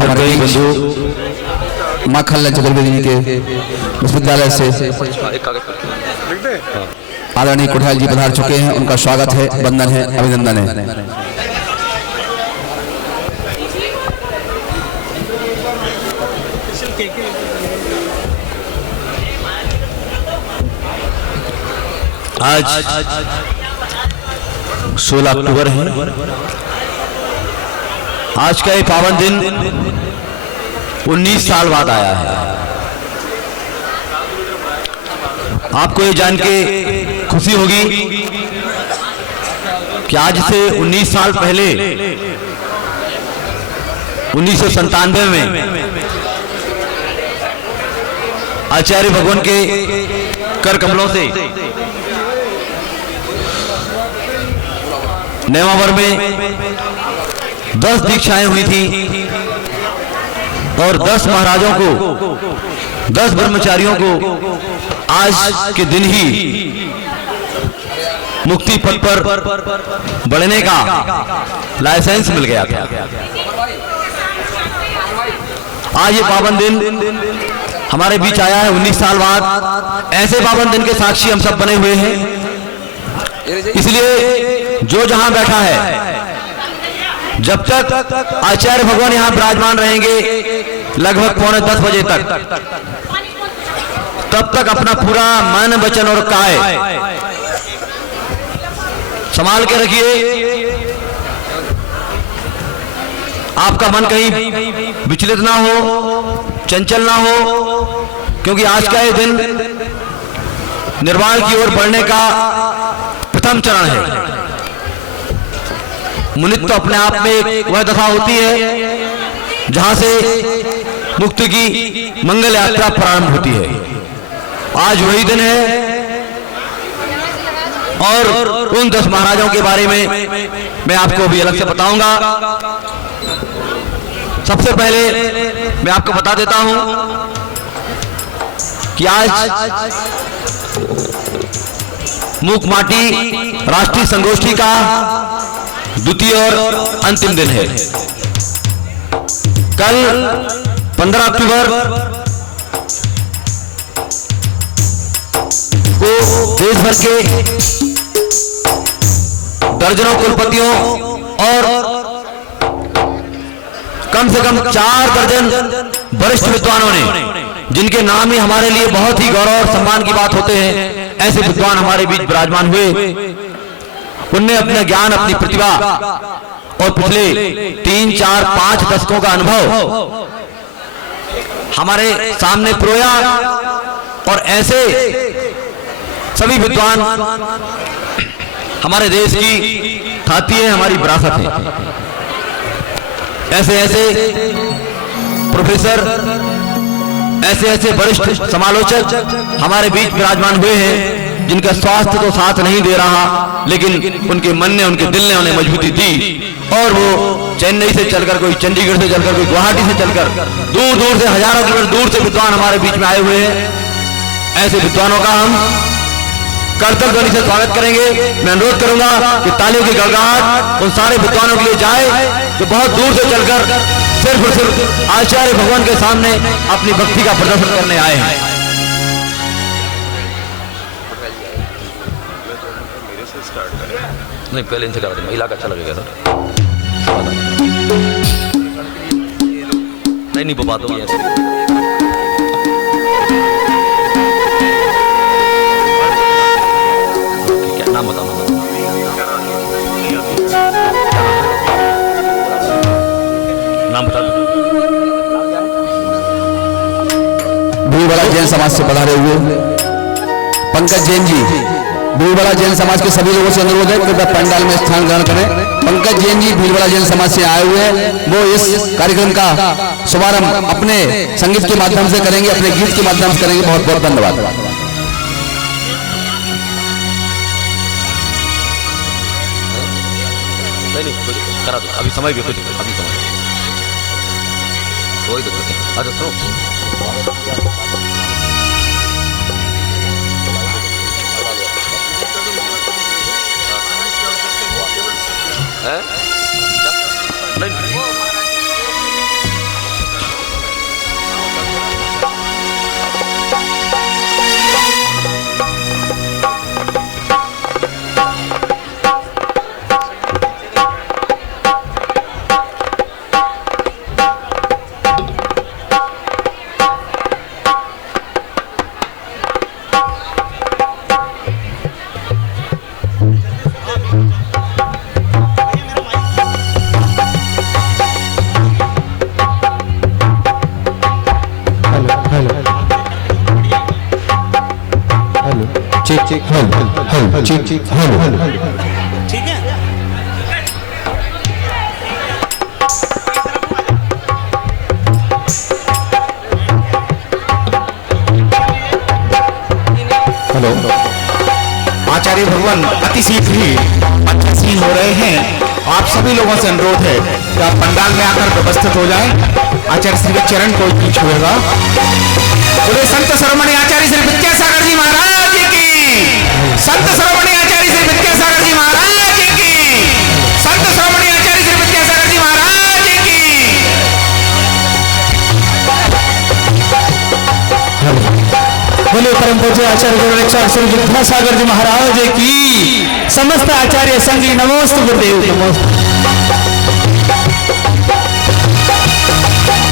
हमारे बंधु माखनलाल चतुर्वेदी जी के विश्वविद्यालय से आदरणीय कोठाल जी पधार चुके हैं। उनका स्वागत है, वंदन है, अभिनंदन है। आज 16 अक्टूबर है। आज का ये पावन दिन 19 साल बाद आया है। आपको ये जान के खुशी होगी कि आज से 19 साल पहले 1997 में आचार्य भगवान के कर कमलों से नेमावर में 10 दीक्षाएं हुई थी और 10 महाराजों को, 10 ब्रह्मचारियों को आज के दिन ही मुक्ति पथ पर बढ़ने का लाइसेंस मिल गया था। आज ये पावन दिन हमारे बीच आया है 19 साल बाद। ऐसे पावन दिन के साक्षी हम सब बने हुए हैं। इसलिए जो जहां बैठा है, जब तक आचार्य भगवान यहां विराजमान रहेंगे लगभग 9:45 बजे तक, तब तक अपना पूरा मन, वचन और काय संभाल के रखिए। आपका मन कहीं विचलित ना हो, चंचल ना हो, क्योंकि आज का ये दिन निर्वाण की ओर बढ़ने का प्रथम चरण है। मुनित तो अपने आप में वह दशा होती है जहां से मुक्ति की मंगल यात्रा प्रारंभ होती है। आज वही दिन है और उन 10 महाराजों के बारे में मैं आपको भी अलग से बताऊंगा। सबसे पहले मैं आपको बता देता हूं कि आज मूक माटी राष्ट्रीय संगोष्ठी का द्वितीय और अंतिम दिन है। कल 15 अक्टूबर को देश भर के दर्जनों कुलपतियों और कम से कम 4 दर्जन वरिष्ठ विद्वानों ने, जिनके नाम ही हमारे लिए बहुत ही गौरव और सम्मान की बात होते हैं, ऐसे विद्वान हमारे बीच विराजमान हुए। उनने अपना ज्ञान, अपनी प्रतिभा और पिछले 3, 4, 5 दशकों का अनुभव हमारे सामने परोया। और ऐसे सभी विद्वान हमारे देश की खाती है, हमारी विरासत है। ऐसे ऐसे प्रोफेसर, ऐसे ऐसे वरिष्ठ समालोचक हमारे बीच विराजमान हुए हैं, जिनका स्वास्थ्य तो साथ नहीं दे रहा, लेकिन उनके मन ने, उनके दिल ने उन्हें मजबूती दी। और वो चेन्नई से चलकर, कोई चंडीगढ़ से चलकर, कोई गुवाहाटी से चलकर, दूर दूर से, हजारों किलोमीटर दूर से विद्वान हमारे बीच में आए हुए हैं। ऐसे विद्वानों का हम कर्तव्य ध्वनि से स्वागत करेंगे। मैं अनुरोध करूंगा कि तालियों की गड़गड़ाहट उन सारे विद्वानों के लिए जाए जो बहुत दूर से चलकर सिर्फ और सिर्फ आचार्य भगवान के सामने अपनी भक्ति का प्रदर्शन करने आए हैं। नहीं, पहले इनसे करा दे, महिला का अच्छा लगेगा सर। नहीं वो बात होगी ऐसे। नाम बताओ। नाम बता दो। भीलवाड़ा जैन समाज से पधारे हुए पंकज जैन जी। भीलवाड़ा जैन समाज के सभी लोगों से अनुरोध है कि कृपया पंडाल में स्थान ग्रहण करें। पंकज जैन जी भीलवाड़ा जैन समाज से आए हुए हैं। वो इस कार्यक्रम का शुभारंभ अपने संगीत के माध्यम से करेंगे, अपने गीत के माध्यम से करेंगे। बहुत बहुत धन्यवाद। नहीं करा दो, अभी समय भी कुछ, अभी समय वही तो। अच्छा सुनो, चेक हेलो चेक हेलो। ठीक है। हेलो। आचार्य भगवान अति शीघ्र ही अच्छे सीन हो रहे हैं। आप सभी लोगों से अनुरोध है कि आप पंडाल में आकर व्यवस्थित हो जाएं। आचार्य श्री के चरण को नहीं छुएगा। बोले संत शिरोमणि आचार्य श्री विद्यासागर जी महाराज की। संत शिरोमणि आचार्य श्री विद्यासागर जी महाराज की। संत शिरोमणि आचार्य श्री विद्यासागर जी महाराज की। बोले परम पूज्य आचार्य गुरुदेव श्री विद्यासागर जी महाराज की। समस्त आचार्य संघ नमोस्तु गुरुदेव नमोस्तु।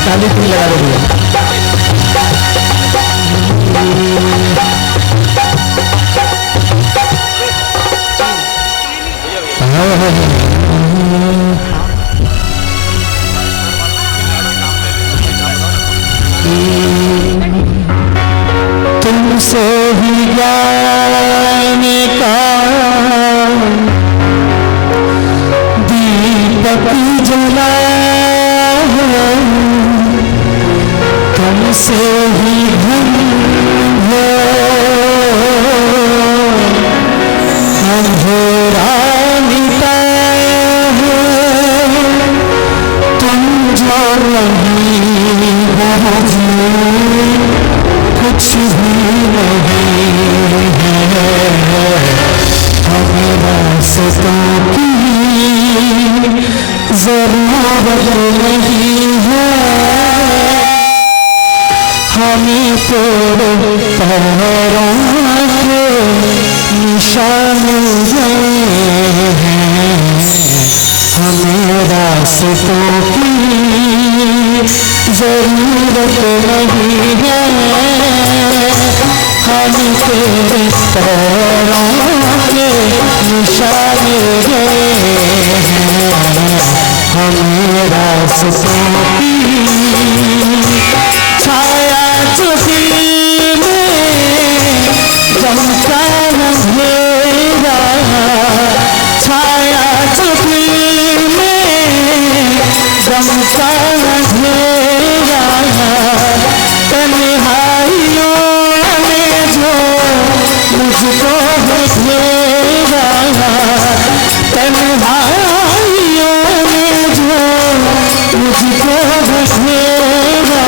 ताली भी लगा दो। तुमसे ही ज्ञान का दीपक जला है, तुमसे ही हम हो अंधेरा मिटा है। तुम जो नहीं हो कुछ भी नहीं है। हमें रास्तों की जरूरत नहीं है। हमें तेरे पैरों के निशान हैं। हमें रास्तों की जरूरत नहीं है। हम तेरे पैरों के निशान हैं। हमें रास्तों की छाया चुकी में जमता अंधेरा। छाया चुकी में जमता अंधेरा। तन्हाइयों में जो मुझको घेरा। तन्हाइयों में जो मुझको घेरा।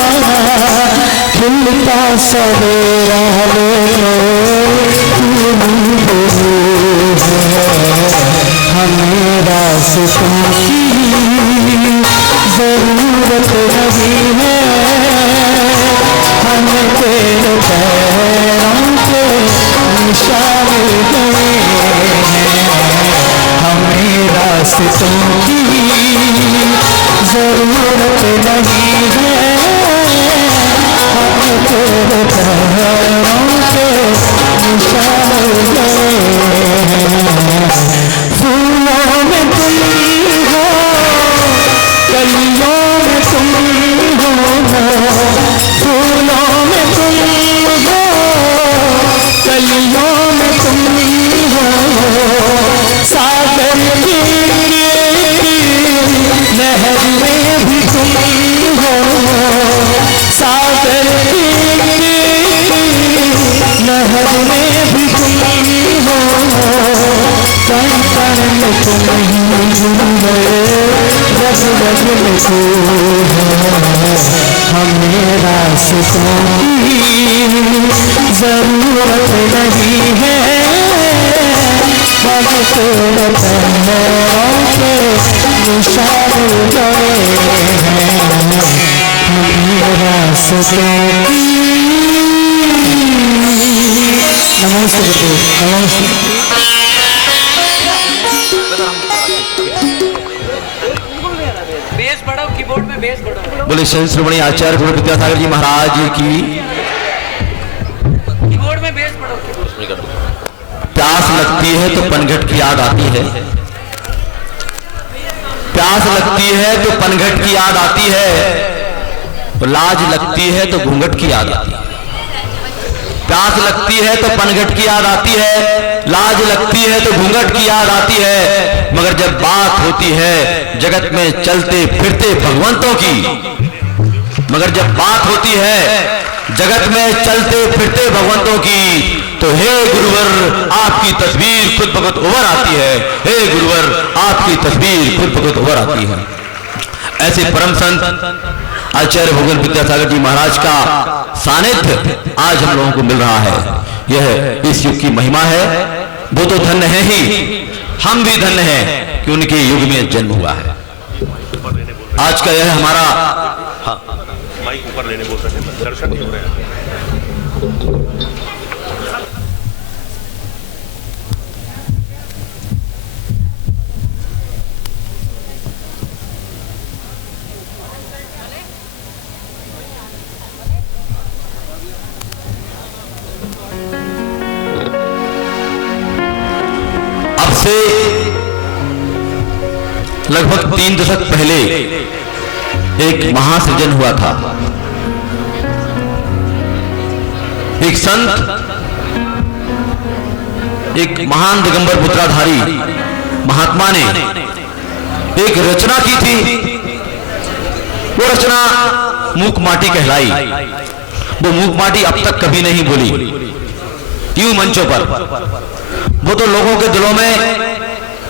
खिलता सवेरा हमें रास्तों की जरूरत नहीं है। हम तेरे पैरों के निशान हैं। हमें रास्तों की जरूरत नहीं है। हम तेरे पैरों के निशान हैं। फूलों में तुम हो, कलियों में तुम हो। फूलों में तुम हो, कलियों में तुम हो। सागर की लहर में भी तुम हो। सागर की लहर में भी तुम हो। कण कण में तुम ही गए, रग रग में तू है। हमें रास्तों की जरूरत नहीं है। हम तेरे पैरों के निशान गए हैं। हमें रास्तों की नमस्ते नमस्ते। बेस बढ़ाओ, कीबोर्ड में बेस बढ़ाओ। बोले संत श्रोमणी आचार्य गुरु विद्यासागर जी महाराज की। कीबोर्ड में बेस बढ़ाओ। प्यास लगती है तो पनघट की याद आती है। प्यास लगती है तो पनघट की याद आती है। तो लाज लगती है तो घूंघट की याद आती है। प्यास लगती है तो पनघट की याद आती है, लाज लगती है तो घूंघट की याद आती है, मगर जब बात होती है जगत में चलते फिरते भगवंतों की, मगर जब बात होती है जगत में चलते फिरते भगवंतों की, तो हे गुरुवर आपकी तस्वीर खुद ब खुद उभर आती है, हे गुरुवर आपकी तस्वीर खुद ब खुद उभर आती है। ऐसे परम संत आचार्य भगवान विद्यासागर जी महाराज का सानिध्य आज हम लोगों को मिल रहा है। यह इस युग की महिमा है। वो तो धन्य है ही, हम भी धन्य हैं कि उनके युग में जन्म हुआ है। आज का यह हमारा माइक ऊपर लेने बोल रहे हैं, दर्शन नहीं हो रहे हैं। अब से लगभग 3 दशक पहले एक महासृजन हुआ था। एक संत, एक महान दिगंबर मुद्राधारी महात्मा ने एक रचना की थी। वो रचना मूक माटी कहलाई। वो मूक माटी अब तक कभी नहीं बोली यूं मंचों पर। वो तो लोगों के दिलों में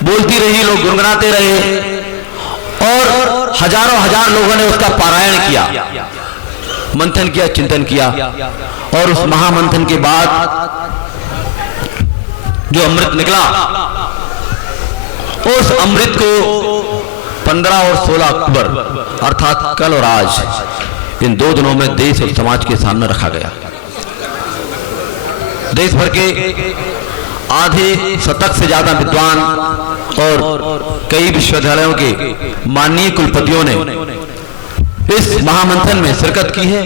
बोलती रही, लोग गुनगुनाते रहे और हजारों हजार लोगों ने उसका पारायण किया, मंथन किया, चिंतन किया। और उस महामंथन के बाद जो अमृत निकला, उस अमृत को 15 और 16 अक्टूबर अर्थात कल और आज, इन 2 दिनों में देश और समाज के सामने रखा गया। देश भर के आधे शतक से ज्यादा विद्वान और कई विश्वविद्यालयों के माननीय कुलपतियों ने इस महामंथन में शिरकत की है।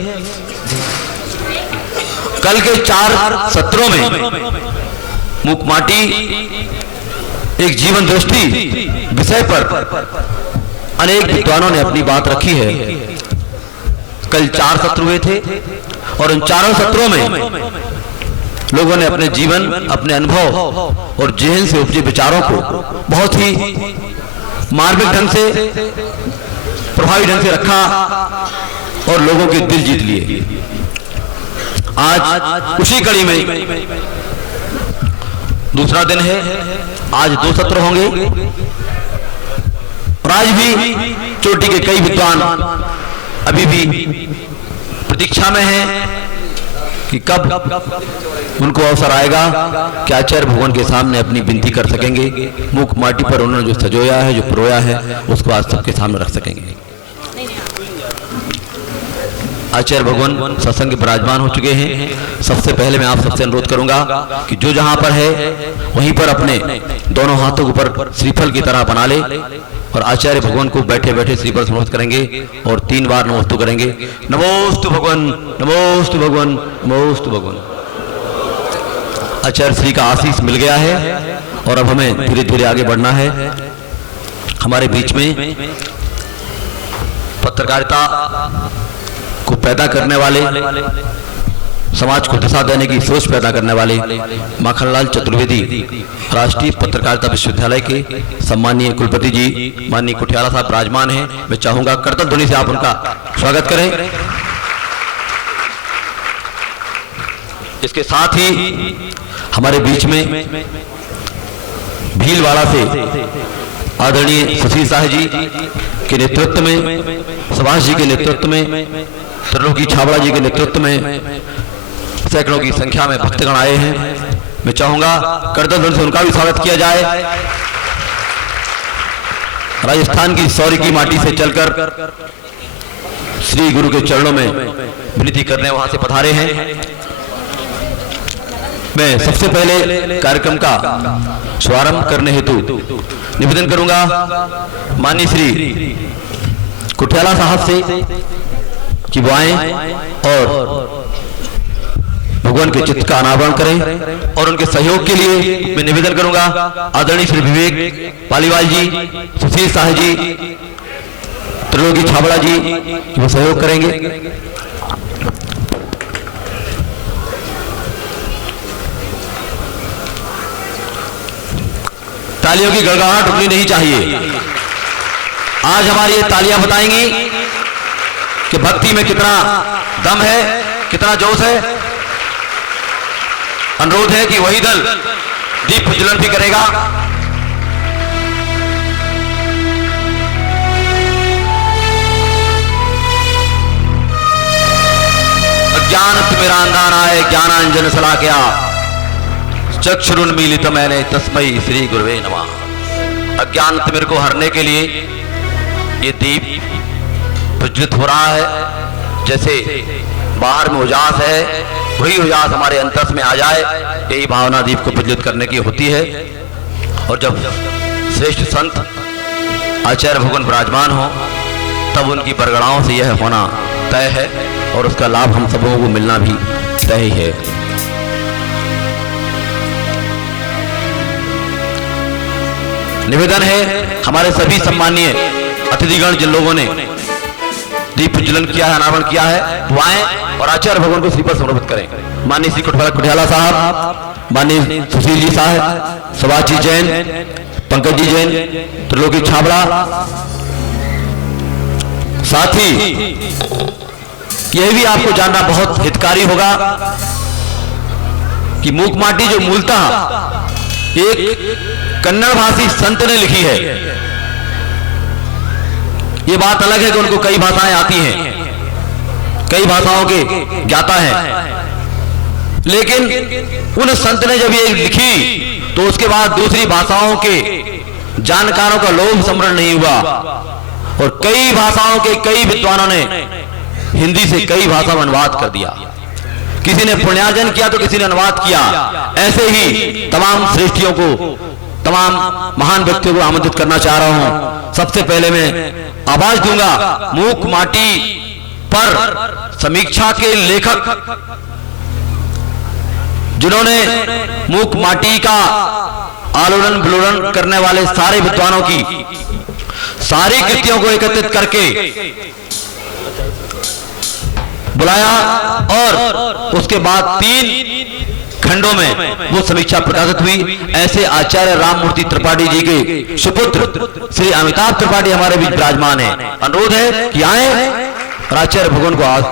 कल के 4 सत्रों में मूक माटी एक जीवन दृष्टि विषय पर अनेक विद्वानों ने अपनी बात रखी है। कल 4 सत्र हुए थे और उन 4 सत्रों में लोगों ने अपने जीवन, अपने अनुभव और जेहन से उपजे विचारों को बहुत ही मार्मिक ढंग से, प्रभावी ढंग से रखा और लोगों के दिल जीत लिए। आज उसी कड़ी में दूसरा दिन है। आज 2 सत्र होंगे और आज भी चोटी के कई विद्वान अभी भी प्रतीक्षा में हैं कि कब उनको अवसर आएगा कि आचार्य भगवान के सामने अपनी विनती कर सकेंगे। मूक माटी पर उन्होंने जो सजोया है, जो परोया है, उसको आज सबके सामने रख सकेंगे। आचार्य भगवान सत्संग के विराजमान हो चुके हैं। सबसे पहले मैं आप सबसे अनुरोध करूंगा कि जो जहां पर है वहीं पर अपने दोनों हाथों के ऊपर श्रीफल की तरह बना ले और आचार्य भगवान को बैठे बैठे श्रीफल समर्पित करेंगे और 3 बार नमोस्तु करेंगे। नमोस्तु भगवान, नमोस्तु भगवान, नमोस्तु भगवान। आचार्य श्री का आशीष मिल गया है और अब हमें धीरे धीरे आगे बढ़ना है। हमारे बीच में पत्रकारिता को पैदा करने वाले, समाज को दिशा देने की सोच पैदा करने वाले माखनलाल चतुर्वेदी राष्ट्रीय पत्रकारिता विश्वविद्यालय के सम्मानीय कुलपति जी माननीय कुठियाला साहब विराजमान हैं। मैं चाहूंगा करतल ध्वनि से आप उनका स्वागत करें। इसके साथ ही हमारे बीच में भीलवाड़ा से आदरणीय सुशील शाह जी के नेतृत्व में, सुभाष जी के नेतृत्व में, त्रिलोकी छाबड़ा जी के नेतृत्व में सैकड़ों की संख्या में भक्तगण आए हैं। मैं चाहूंगा करतल ध्वनि से उनका भी स्वागत किया जाए। राजस्थान की सौरी की माटी से चलकर श्री गुरु के चरणों में विनती करने वहां से पधारे हैं। मैं सबसे पहले कार्यक्रम का शुभारंभ करने हेतु निवेदन करूंगा माननीय श्री कुठियाला साहब से कि वो आए और भगवान के चित्त का अनावरण करें और उनके सहयोग के लिए मैं निवेदन करूंगा आदरणीय श्री विवेक पालीवाल जी, सुशील शाह जी, त्रिलोकी छाबड़ा जी वो सहयोग करेंगे। तालियों की गड़गड़ाहट रुकनी नहीं चाहिए। आज हमारी ये तालियां बताएंगी कि भक्ति में कितना दम है, कितना जोश है। अनुरोध है कि वही दल दीप प्रज्वलन भी करेगा। अज्ञान तिमिरांधानाय ज्ञानांजन शलाकया चक्षुरुन्मीलित मैंने तस्मै श्री गुरुवे नमः। अज्ञान तिमिर को हरने के लिए ये दीप प्रज्वलित हो रहा है। जैसे बाहर में उजास है, वही उजास हमारे अंतस में आ जाए, यही भावना दीप को प्रज्वलित करने की होती है। और जब श्रेष्ठ संत आचार्य भगवान विराजमान हो, तब उनकी बरगड़ाओं से यह होना तय है और उसका लाभ हम सबों को मिलना भी तय ही है। निवेदन है हमारे सभी सम्मानीय अतिथिगण जिन लोगों ने दीप प्रज्वलन किया है, अनावरण किया है, वो आए और आचार्य भगवान को श्रीफल समर्पित करें। माननीय श्री कुठियाला साहब, माननीय सुशील जी साहब, सुभाष जी जैन, पंकज जी जैन, त्रिलोकी छाबड़ा। साथ ही यह भी आपको जानना बहुत हितकारी होगा कि मूक माटी जो मूलतः एक कन्नड़ भाषी संत ने लिखी है। ये बात अलग है कि उनको कई भाषाएं आती हैं, कई भाषाओं के ज्ञाता है, लेकिन उन संत ने जब ये लिखी तो उसके बाद दूसरी भाषाओं के जानकारों का लोभ स्मरण नहीं हुआ और कई भाषाओं के कई विद्वानों ने हिंदी से कई भाषा में अनुवाद कर दिया। किसी ने पुण्यार्जन किया तो किसी ने अनुवाद किया। ऐसे ही तमाम श्रेष्ठियों को, तमाम महान व्यक्तियों को आमंत्रित करना चाह रहा हूं। सबसे पहले मैं आवाज दूंगा मूक माटी पर समीक्षा के लेखक, जिन्होंने मूक माटी का आलोड़न विलोड़न करने वाले सारे विद्वानों की सारी कृतियों को एकत्रित करके बुलाया और उसके बाद 3 खंडों में वो समीक्षा प्रकाशित हुई। ऐसे आचार्य राममूर्ति त्रिपाठी जी के सुपुत्र श्री अमिताभ त्रिपाठी हमारे बीच विराजमान है। अनुरोध है कि आए और आचार्य भगवान को आज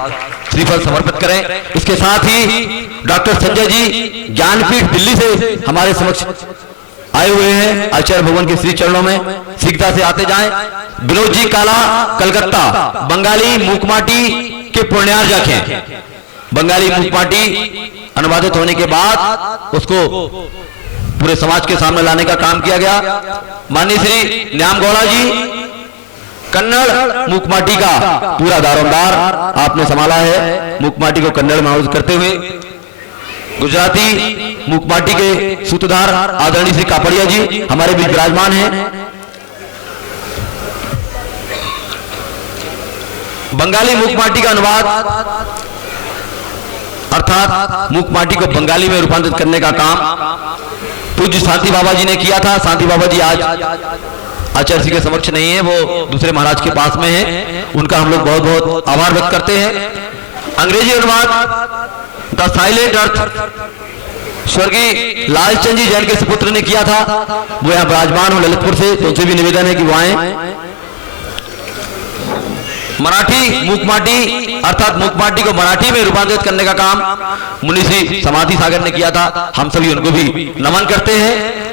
श्रीफल समर्पित करें। इसके साथ ही डॉक्टर संजय जी ज्ञानपीठ दिल्ली से हमारे समक्ष आए हुए हैं। आचार्य भगवान के श्री चरणों में शीघ्रता से आते जाएं। विनोद जी काला कलकत्ता, बंगाली मूकमाटी के पुण्यार्जक हैं। बंगाली मूकमाटी अनुवादित होने के बाद उसको पूरे समाज के सामने लाने का काम किया गया। माननीय श्री न्याम गौड़ा जी कन्नड़ मूकमाटी का पूरा दारोमदार आपने संभाला है। मूकमाटी को कन्नड़ में अनुवादित करते हुए गुजराती मूकमाटी के सूत्रधार आदरणीय श्री कापड़िया जी हमारे बीच विराजमान हैं। बंगाली मूकमाटी का अनुवाद अर्थात मूकमाटी को बंगाली में रूपांतरित करने का काम पूज्य शांति बाबा जी ने किया था। शांति बाबा जी आज आचार्य जी के समक्ष नहीं है, वो दूसरे महाराज के पास में है। उनका हम लोग बहुत बहुत आभार व्यक्त करते हैं। अंग्रेजी अनुवाद द साइलेंट अर्थ स्वर्गीय लालचंद जी जैन के सुपुत्र ने किया था। वो यहाँ विराजमान हो ललितपुर से, तो उनसे भी निवेदन है कि वो आए। मराठी मूकमाटी अर्थात मूकमाटी को मराठी में रूपांतरित करने का काम मुनि श्री समाधि सागर ने किया था। हम सभी उनको भी नमन करते हैं।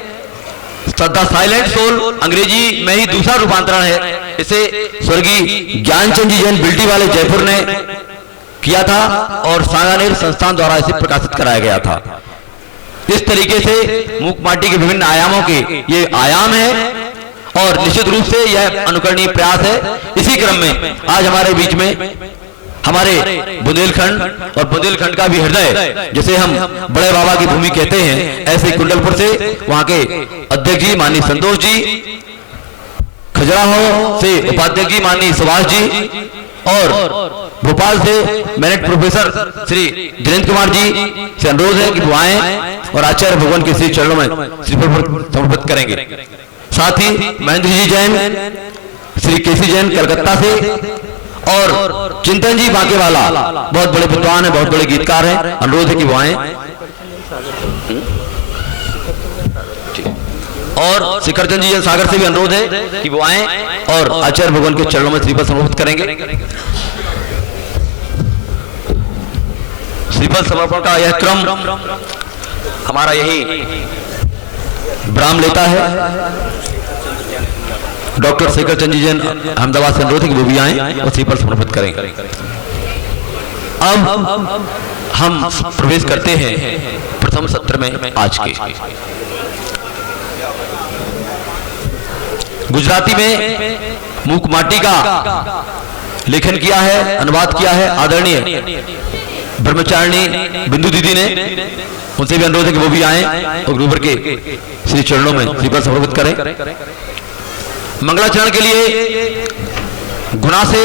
द साइलेंट सोल अंग्रेजी में ही दूसरा रूपांतरण है। इसे स्वर्गीय ज्ञानचंद जी जैन बिल्टी वाले जयपुर ने किया था और सांगानेर संस्थान द्वारा इसे प्रकाशित कराया गया था। इस तरीके से मूकमाटी के विभिन्न आयामों के ये आयाम है और निश्चित रूप से यह अनुकरणीय प्रयास है। इसी क्रम में आज हमारे बीच में हमारे बुंदेलखंड और बुंदेलखंड का भी हृदय, जिसे हम बड़े बाबा की भूमि कहते हैं, ऐसे कुंडलपुर से वहां के अध्यक्ष जी माननीय संतोष जी, खजुराहो से उपाध्यक्ष जी माननीय सुभाष जी और भोपाल से मेरिट प्रोफेसर श्री धीरेन्द्र कुमार जी से अनुरोध है कि वो आए और आचार्य भगवान के श्री चरणों में श्रीफल समर्पित करेंगे। साथ ही महेंद्र जी जैन, श्री केसी जैन कलकत्ता से और चिंतन जी बांकेवाला बहुत बड़े विद्वान हैं, बहुत बड़े गीतकार हैं। अनुरोध है कि वो आए। और शिखरचंद जी सागर से भी अनुरोध है कि वो आए और आचार्य भगवान के चरणों में श्रीफल समर्पित करेंगे। श्रीफल समर्पण का यह क्रम हमारा यही विराम लेता है। डॉक्टर शिखरचंद जी जैन अहमदाबाद से अनुरोध है कि वो भी आए और श्रीफल समर्पित करें। अब हम प्रवेश करते हैं प्रथम सत्र में। आज के गुजराती में मूक माटी का लेखन किया है, अनुवाद किया है आदरणीय ब्रह्मचारिणी बिंदु दीदी ने। उनसे भी अनुरोध है कि वो भी आए और गुरुवर के श्री चरणों में श्रीफल समर्पित करें। मंगलाचरण के लिए गुना से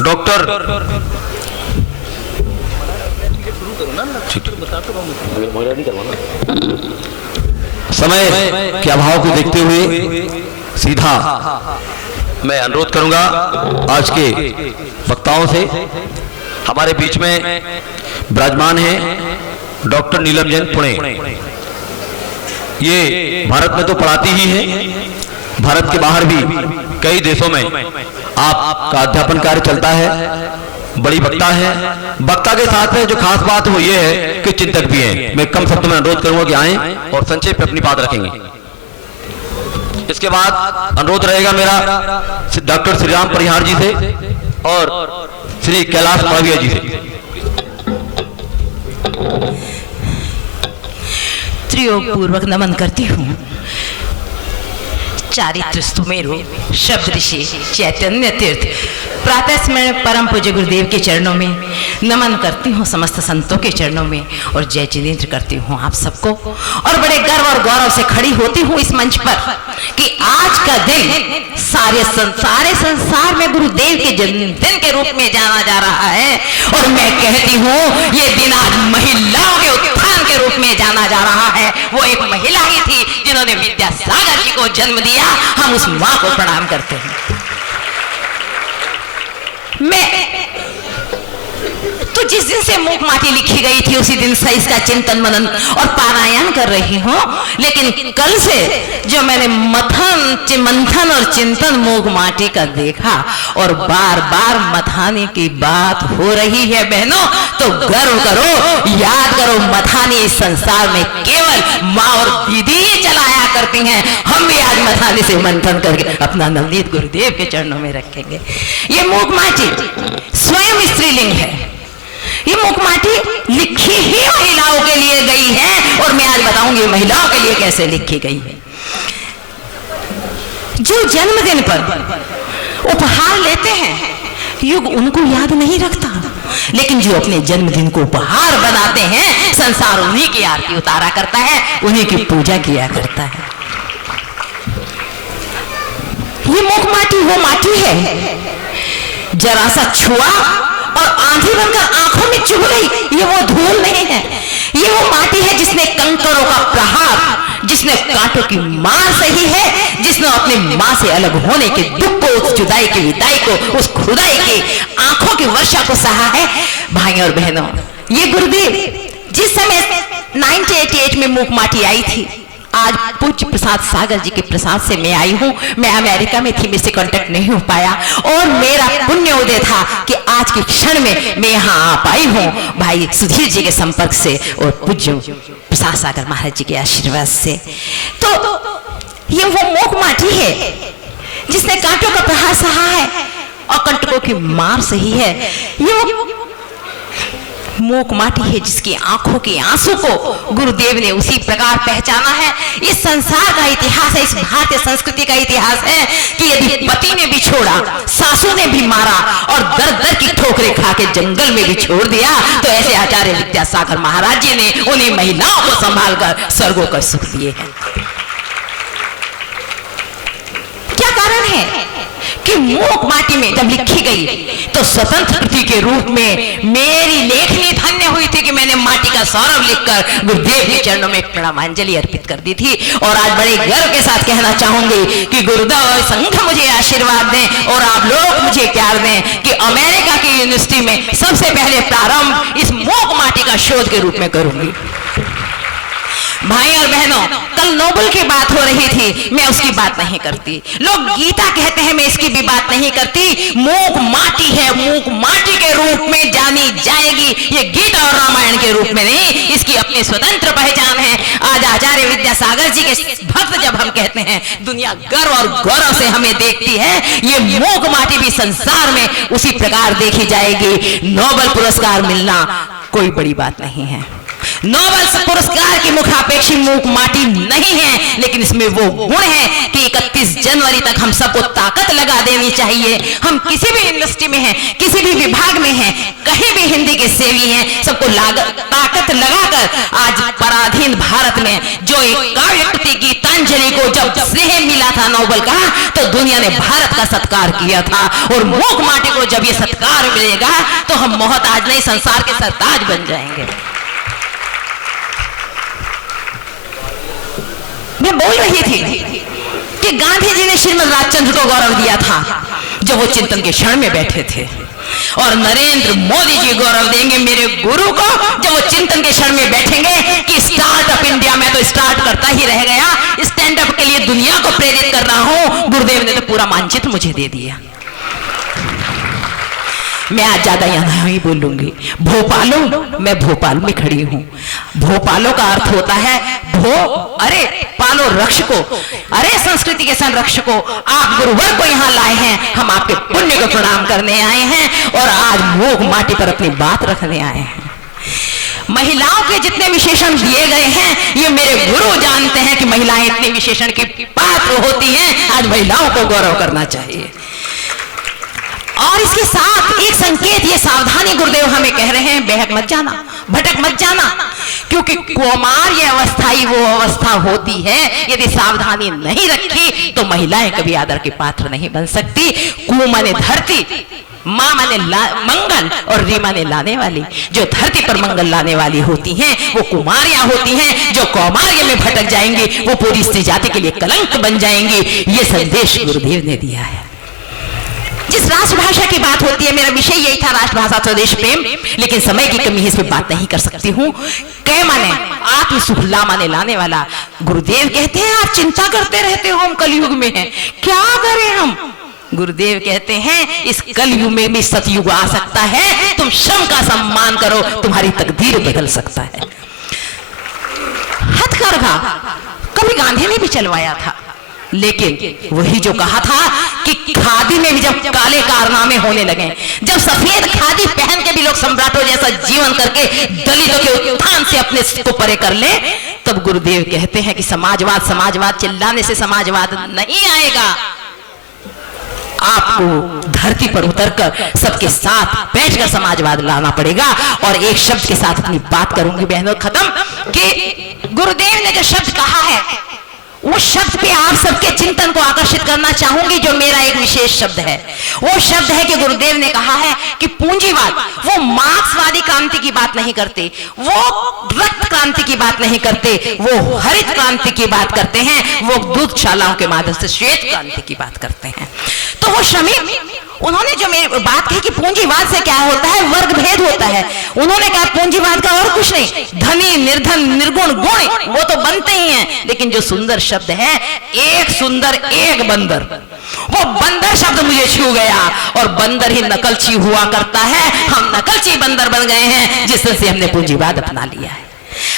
डॉक्टर समय के अभाव को देखते हुए सीधा मैं अनुरोध करूंगा आज के वक्ताओं से। हमारे बीच में विराजमान हैं डॉक्टर नीलम जैन पुणे। ये भारत में तो पढ़ाती ही है, भारत के बाहर भी कई देशों में आपका अध्यापन कार्य चलता है। बड़ी वक्ता है। वक्ता के साथ में जो खास बात वो ये है कि चिंतक भी हैं। मैं कम शब्दों में अनुरोध करूंगा कि आएं और संक्षेप में अपनी बात रखेंगे। इसके बाद अनुरोध रहेगा मेरा डॉक्टर श्री राम परिहार जी से और श्री कैलाश मालविया जी से। त्रियोग पूर्वक नमन करती हूँ चारित्र सुमेरु शब्द ऋषि चैतन्य तीर्थ प्रातः स्मरण परम पूज्य गुरुदेव के चरणों में नमन करती हूँ, समस्त संतों के चरणों में, और जय जिनेन्द्र करती हूँ आप सबको। और बड़े गर्व और गौरव से खड़ी होती हूँ इस मंच पर कि आज का दिन सारे संसार में गुरुदेव के जन्मदिन के रूप में जाना जा रहा है। और मैं कहती हूँ ये दिन आज महिलाओं के उत्थान के रूप में जाना जा रहा है। वो एक महिला ही थी जिन्होंने विद्यासागर जी को जन्म दिया। हम उस मां को प्रणाम करते हैं। मैं तो जिस दिन से मूक माटी लिखी गई थी उसी दिन से इसका चिंतन मनन और पारायण कर रही हूँ। लेकिन कल से जो मैंने मंथन और चिंतन मूक माटी का देखा और बार बार मथाने की बात हो रही है बहनों, तो गर्व करो, याद करो, मथाने इस संसार में केवल माँ और दीदी ही चलाया करती हैं। हम भी आज मथाने से मंथन करके अपना नवनीत गुरुदेव के चरणों में रखेंगे। ये मूक माटी स्वयं स्त्रीलिंग है। ये मूक माटी लिखी ही महिलाओं के लिए गई है और मैं आज बताऊंगी महिलाओं के लिए कैसे लिखी गई है। जो जन्मदिन पर उपहार लेते हैं युग उनको याद नहीं रखता, लेकिन जो अपने जन्मदिन को उपहार बनाते हैं संसार उन्हीं की आरती उतारा करता है, उन्हीं की पूजा किया करता है। ये मूक माटी वो माटी है जरा सा छुआ और आंधी बनकर आंखों में चुभ गई। ये वो धूल नहीं है, ये वो माटी है जिसने कंकरों का प्रहार, जिसने कांटों की मार सही है, जिसने अपनी मां से अलग होने के दुख को, उस जुदाई की विदाई को, उस खुदाई की आंखों की वर्षा को सहा है। भाई और बहनों, ये गुरुदेव जिस समय 1988 में मूक माटी आई थी, आज पूज्य प्रसाद सागर जी के प्रसाद से मैं आई हूँ। मैं अमेरिका में थी, मुझसे कांटेक्ट नहीं हो पाया और मेरा पुण्य उदय था कि आज के क्षण में मैं यहाँ आ पाई हूँ भाई सुधीर जी के संपर्क से और पूज्य प्रसाद सागर महाराज जी के आशीर्वाद से। तो ये वो मूक माटी है जिसने कांटों का प्रहार सहा है और कंटकों की मार सही है। ये मूक माटी है जिसकी आंखों के आंसू को गुरुदेव ने उसी प्रकार पहचाना है। इस संसार का इतिहास है, इस भारतीय संस्कृति का इतिहास है कि यदि पति ने भी छोड़ा, सासू ने भी मारा और दर दर की ठोकरें खा के जंगल में भी छोड़ दिया, तो ऐसे आचार्य विद्यासागर महाराज जी ने उन्हीं महिलाओं को संभाल कर स्वर्गों का सुख दिए हैं। क्या कारण है कि मूक माटी में जब लिखी गई तो स्वतंत्र कृति के रूप में मेरी लेखनी धन्य हुई थी कि मैंने माटी का सौरभ लिखकर गुरुदेव के चरणों में प्रणामांजलि अर्पित कर दी थी। और आज बड़े गर्व के साथ कहना चाहूंगी कि गुरुदेव संघ मुझे आशीर्वाद दें और आप लोग मुझे प्यार दें कि अमेरिका की यूनिवर्सिटी में सबसे पहले प्रारंभ इस मूक माटी का शोध के रूप में करूंगी। भाई और बहनों, कल नोबेल की बात हो रही थी, मैं उसकी बात नहीं करती। लोग गीता कहते हैं, मैं इसकी भी बात नहीं करती। मूक माटी है, मूक माटी के रूप में जानी जाएगी, ये गीता और रामायण के रूप में नहीं, इसकी अपनी स्वतंत्र पहचान है। आज आचार्य विद्यासागर जी के भक्त जब हम कहते हैं, दुनिया गर्व और गौरव से हमें देखती है, ये मूक माटी भी संसार में उसी प्रकार देखी जाएगी। नोबेल पुरस्कार मिलना कोई बड़ी बात नहीं है। नोबेल पुरस्कार की मुखापेक्षी मूक माटी नहीं है, लेकिन इसमें वो गुण है कि 31 जनवरी तक हम सबको ताकत लगा देनी चाहिए। हम किसी भी इंडस्ट्री में हैं, किसी भी विभाग में हैं, कहीं भी हिंदी के सेवी हैं, सबको ताकत लगाकर आज पराधीन भारत में जो एक काव्य कृति गीतांजलि को जब स्नेह मिला था नोबेल का, तो दुनिया ने भारत का सत्कार किया था। और मूक माटी को जब ये सत्कार मिलेगा तो हम मोहताज नहीं, संसार के सरताज बन जाएंगे। मैं बोल रही थी कि गांधी जी ने श्रीमद राजचंद्र को गौरव दिया था जब वो चिंतन के क्षण में बैठे थे, और नरेंद्र मोदी जी गौरव देंगे मेरे गुरु को जब वो चिंतन के क्षण में बैठेंगे कि स्टार्टअप इंडिया में तो स्टार्ट करता ही रह गया, स्टैंड अप के लिए दुनिया को प्रेरित कर रहा हूं। गुरुदेव ने तो पूरा मानचित्र मुझे दे दिया। मैं आज ज्यादा यहाँ नहीं बोलूंगी। भोपालो, मैं भोपाल में खड़ी हूँ। भोपालो का अर्थ होता है भो, अरे पालो रक्ष को, अरे संस्कृति के संरक्षक को, आप गुरुवर को यहाँ लाए हैं, हम आपके पुण्य को प्रणाम करने आए हैं और आज मूक माटी पर अपनी बात रखने आए हैं। महिलाओं के जितने विशेषण दिए गए हैं, ये मेरे गुरु जानते हैं कि महिलाएं इतने विशेषण की पात्र होती हैं। आज महिलाओं को गौरव करना चाहिए। और इसके साथ एक संकेत, ये सावधानी गुरुदेव हमें कह रहे हैं, बहक मत जाना, भटक मत जाना, क्योंकि कौमार ये अवस्था ही वो अवस्था होती है, यदि सावधानी नहीं रखी तो महिलाएं कभी आदर के पात्र नहीं बन सकती। कु माने धरती, माँ माने मंगल और री माने लाने वाली। जो धरती पर मंगल लाने वाली होती हैं वो कुमारियां होती हैं। जो कौमार्य में भटक जाएंगी वो पूरी स्त्री जाति के लिए कलंक बन जाएंगी। ये संदेश गुरुदेव ने दिया है। जिस राष्ट्रभाषा की बात होती है, मेरा विषय यही था राष्ट्रभाषा स्वदेश प्रेम, लेकिन समय की कमी है, इस पे बात नहीं कर सकती हूँ। कै माने आत्म सुख, ला माने लाने वाला। गुरुदेव कहते हैं आप चिंता करते रहते हो हम कलयुग में हैं, क्या करें हम? गुरुदेव कहते हैं इस कलयुग में भी सतयुग आ सकता है, तुम श्रम का सम्मान करो, तुम्हारी तकदीर बदल सकता है। हथकरघा कभी गांधी ने भी चलवाया था, लेकिन वही जो कहा था कि खादी में भी जब काले कारनामे होने लगे, जब सफेद खादी पहन के भी लोग सम्राटों जैसा जीवन करके दलितों के उत्थान से अपने को परे कर ले, तब गुरुदेव कहते हैं कि समाजवाद, समाजवाद चिल्लाने से समाजवाद नहीं आएगा। आपको धरती पर उतरकर सबके साथ बैठकर समाजवाद लाना पड़ेगा। और एक शब्द के साथ अपनी बात करूंगी बहनों, खत्म, कि गुरुदेव ने जो शब्द कहा है उस शब्द पे आप सबके चिंतन को आकर्षित करना चाहूंगी, जो मेरा एक विशेष शब्द है। वो शब्द है कि गुरुदेव ने कहा है कि पूंजीवाद, वो मार्क्सवादी क्रांति की बात नहीं करते, वो रक्त क्रांति की बात नहीं करते, वो हरित क्रांति की बात करते हैं, वो दूधशालाओं के माध्यम से श्वेत क्रांति की बात करते हैं। तो वो श्रमिक, उन्होंने जो मेरी बात कही कि पूंजीवाद से क्या होता है, वर्ग भेद होता है, उन्होंने कहा पूंजीवाद का और कुछ नहीं, धनी निर्धन निर्गुण गुण वो तो बनते ही हैं, लेकिन जो सुंदर शब्द है, एक सुंदर एक बंदर, वो बंदर शब्द मुझे छू गया। और बंदर ही नकलची हुआ करता है, हम नकलची बंदर बन गए हैं जिस तरह से हमने पूंजीवाद अपना लिया है।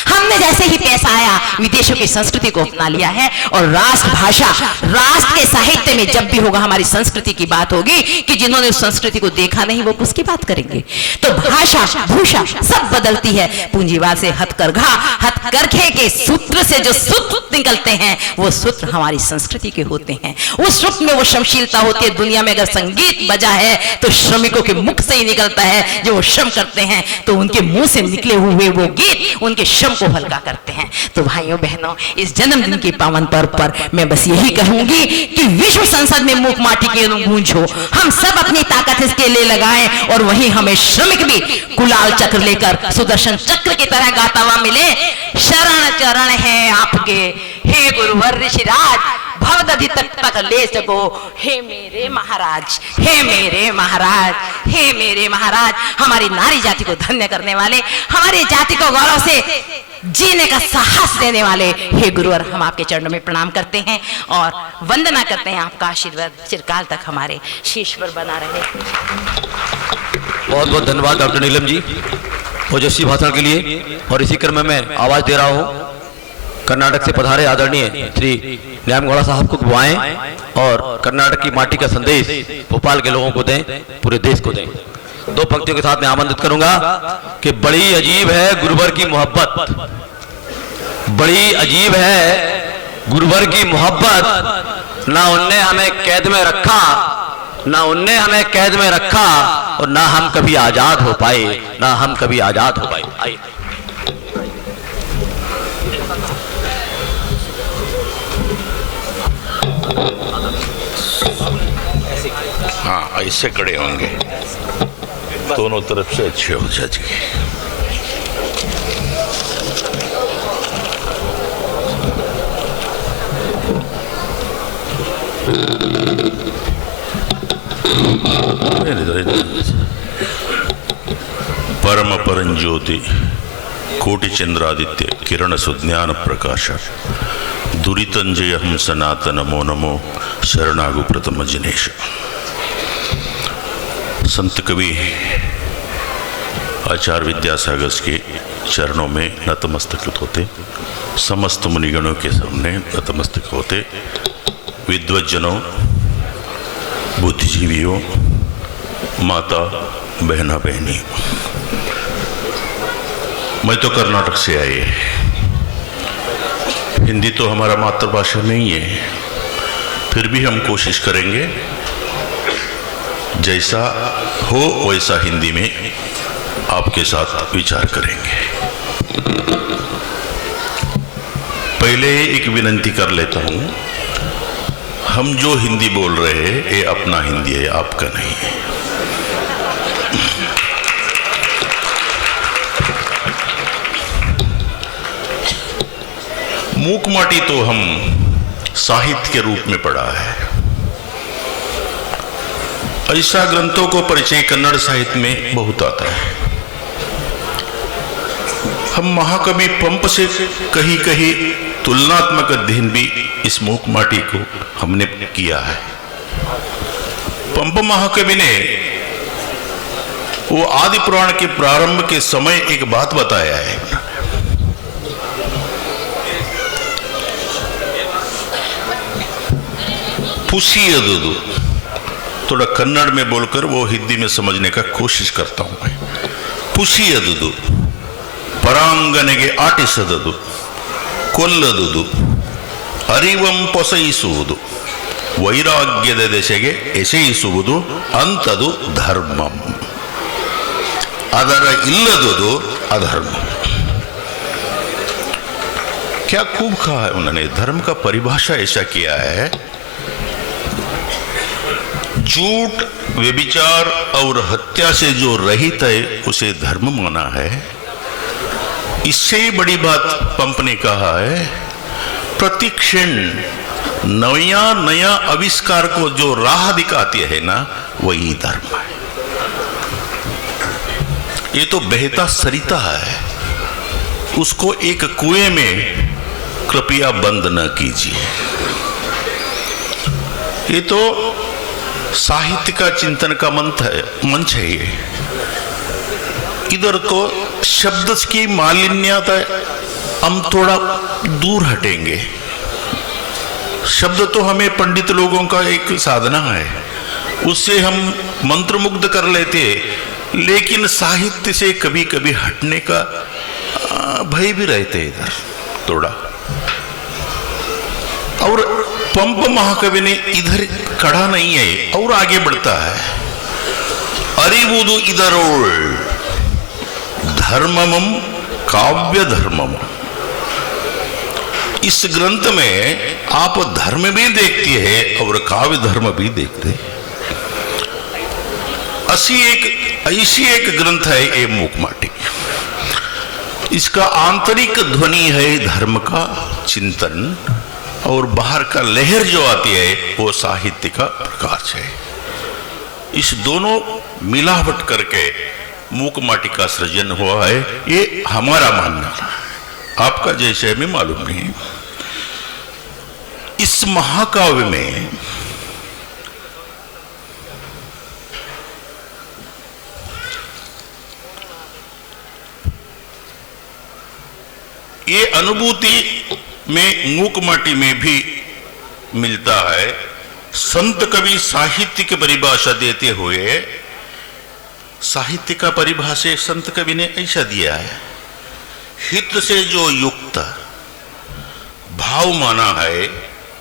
हमने जैसे ही पैसा आया विदेशों की संस्कृति को अपना लिया है। और राष्ट्रभाषा, राष्ट्र के साहित्य में जब भी होगा हमारी संस्कृति की बात होगी, कि जिन्होंने उस संस्कृति को देखा नहीं वो उसकी बात करेंगे। तो भाषा भूषा सब बदलती है। पूंजीवाद से हथकरघा, हथकरघे के सूत्र से जो सूत्र निकलते हैं वो सूत्र हमारी संस्कृति के होते हैं। उस सूत्र में वो श्रमशीलता होती है। दुनिया में अगर संगीत बजा है तो श्रमिकों के मुख से ही निकलता है। जो वो श्रम करते हैं तो उनके मुंह से निकले हुए वो गीत उनके श्रम को हल्का करते हैं। तो भाइयों बहनों, इस जन्मदिन के पावन पर्व पर मैं बस यही कहूंगी कि विश्व संसद में मूक माटी की गूंज हो, हम सब अपनी ताकत इसके लिए लगाएं और वहीं हमें श्रमिक भी कुलाल चक्र लेकर सुदर्शन चक्र की तरह गाता हुआ मिले। शरण चरण है आपके हे गुरुवर ऋषिराज, भवदधि तक ले सको। हे मेरे महाराज, हे मेरे महाराज, हे मेरे महाराज, हमारी नारी जाति को धन्य करने वाले, हमारी जाति को गौरव से जीने का साहस देने वाले हे गुरुवर, हम आपके चरणों में प्रणाम करते हैं और वंदना करते हैं। आपका आशीर्वाद चिरकाल तक हमारे शीश पर बना रहे। बहुत बहुत धन्यवाद डॉक्टर नीलम जी ओजस्वी भाषण के लिए। और इसी क्रम में मैं आवाज दे रहा हूँ कर्नाटक से पधारे आदरणीय श्री न्यामगौड़ा साहब को बुलाएं और कर्नाटक की माटी का संदेश भोपाल के लोगों को दें, पूरे देश को दें। दो पंक्तियों के साथ मैं आमंत्रित करूंगा कि बड़ी अजीब है गुरुवर की मोहब्बत, बड़ी अजीब है गुरुवर की मोहब्बत, ना उनने हमें कैद में रखा, ना उनने हमें कैद में रखा और ना हम कभी आजाद हो पाए, ना हम कभी आजाद हो पाए। आइए हाँ, ऐसे खड़े होंगे, दोनों तरफ से अच्छे हो जाएंगे। परम परंज्योति कोटि चंद्रादित्य किरण सुज्ञान प्रकाश दुरितंजय हम सनातन नमो नमो शरणागु प्रथम जिनेश। संत कवि आचार्य विद्यासागर के चरणों में नतमस्तक होते, समस्त मुनिगणों के सामने नतमस्तक होते, विद्वज्जनों, बुद्धिजीवियों, माता बहना बहनी, मैं तो कर्नाटक से आए, हिंदी तो हमारा मातृभाषा नहीं है, फिर भी हम कोशिश करेंगे जैसा हो वैसा हिंदी में आपके साथ विचार करेंगे। पहले एक विनती कर लेता हूं, हम जो हिंदी बोल रहे हैं ये अपना हिंदी है, आपका नहीं है। मूक माटी तो हम साहित्य के रूप में पढ़ा है, ऐसा ग्रंथों को परिचय कन्नड़ साहित्य में बहुत आता है। हम महाकवि पंप से कहीं कहीं तुलनात्मक अध्ययन भी इस मूक माटी को हमने किया है। पंप महाकवि ने वो आदि पुराण के प्रारंभ के समय एक बात बताया है, पुसियदुदु, थोड़ा कन्नड़ में बोलकर वो हिंदी में समझने का कोशिश करता हूं मैं। पुसियदुदु ಪರಾಂಗನೆಗೆ ಆಟಿಸದುದು, ಕೊಲ್ಲದುದು, ಅರಿವಂ ಪೊಸೈಸುವುದು, ವೈರಾಗ್ಯದ ದೆಸೆಗೆ ಎಸೆಯಿಸುವುದು ಅಂಥದು ಧರ್ಮಂ, ಅದರ ಇಲ್ಲದುದು अधर्म। क्या खूब कहा है उन्होंने, धर्म का परिभाषा ऐसा किया है, झूठ व्यभिचार और हत्या से जो रहित है उसे धर्म माना है। इससे बड़ी बात पंप ने कहा है, प्रतिक्षण नया नया आविष्कार को जो राह दिखाती है ना, वही धर्म है। ये तो बहता सरिता है, उसको एक कुएं में कृपया बंद न कीजिए। ये तो साहित्य का चिंतन का मंच है ये। इधर तो शब्द की मालिन्यता हम थोड़ा दूर हटेंगे। शब्द तो हमें पंडित लोगों का एक साधना है, उससे हम मंत्रमुग्ध कर लेते, लेकिन साहित्य से कभी कभी हटने का भय भी रहते इधर थोड़ा। और पंप महाकवि ने इधर खड़ा नहीं है और आगे बढ़ता है, अरिवुदु इधरोल धर्ममम काव्य धर्मम। इस ग्रंथ में आप धर्म भी देखते हैं और काव्य धर्म भी देखते हैं। ऐसी एक ग्रंथ है ये मूक माटी। इसका आंतरिक ध्वनि है धर्म का चिंतन और बाहर का लहर जो आती है वो साहित्य का प्रकाश है। इस दोनों मिलावट करके मूक माटी का सृजन हुआ है, ये हमारा मानना है, आपका जैसे हमें मालूम नहीं। इस महाकाव्य में ये अनुभूति में मूक माटी में भी मिलता है। संत कवि साहित्य की परिभाषा देते हुए, साहित्य का परिभाषा संत कवि ने ऐसा दिया है, हित से जो युक्त भाव माना है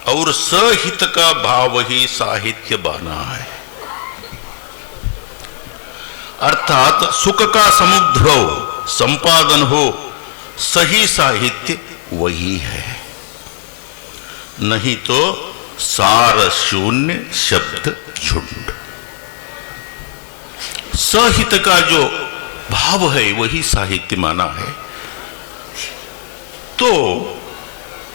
और सहित का भाव ही साहित्य बना है। अर्थात सुख का समुद्र हो, संपादन हो, सही साहित्य वही है, नहीं तो सार शून्य शब्द झुंड। सहित का जो भाव है वही साहित्य माना है। तो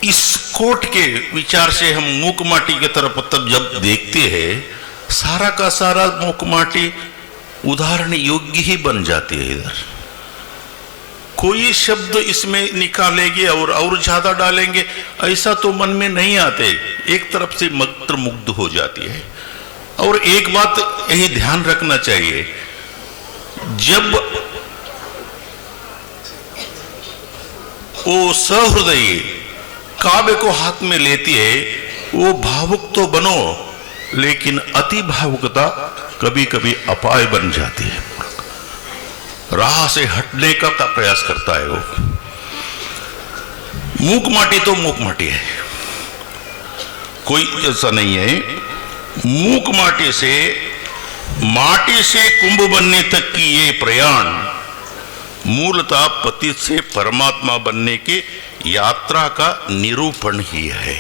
इस कोट के विचार से हम मूक माटी की तरफ तब जब देखते हैं, सारा का सारा मूक माटी उदाहरण योग्य ही बन जाती है। इधर कोई शब्द इसमें निकालेंगे और ज्यादा डालेंगे ऐसा तो मन में नहीं आते, एक तरफ से मंत्र मुग्ध हो जाती है। और एक बात यही ध्यान रखना चाहिए, जब वो सहृदयी काव्य को हाथ में लेती है, वो भावुक तो बनो, लेकिन अति भावुकता कभी कभी अपाय बन जाती है, राह से हटने का प्रयास करता है वो। मूक माटी तो मूक माटी है, कोई ऐसा नहीं है। मूक माटी से कुंभ बनने तक की ये प्रयाण मूलतः पतित से परमात्मा बनने की यात्रा का निरूपण ही है।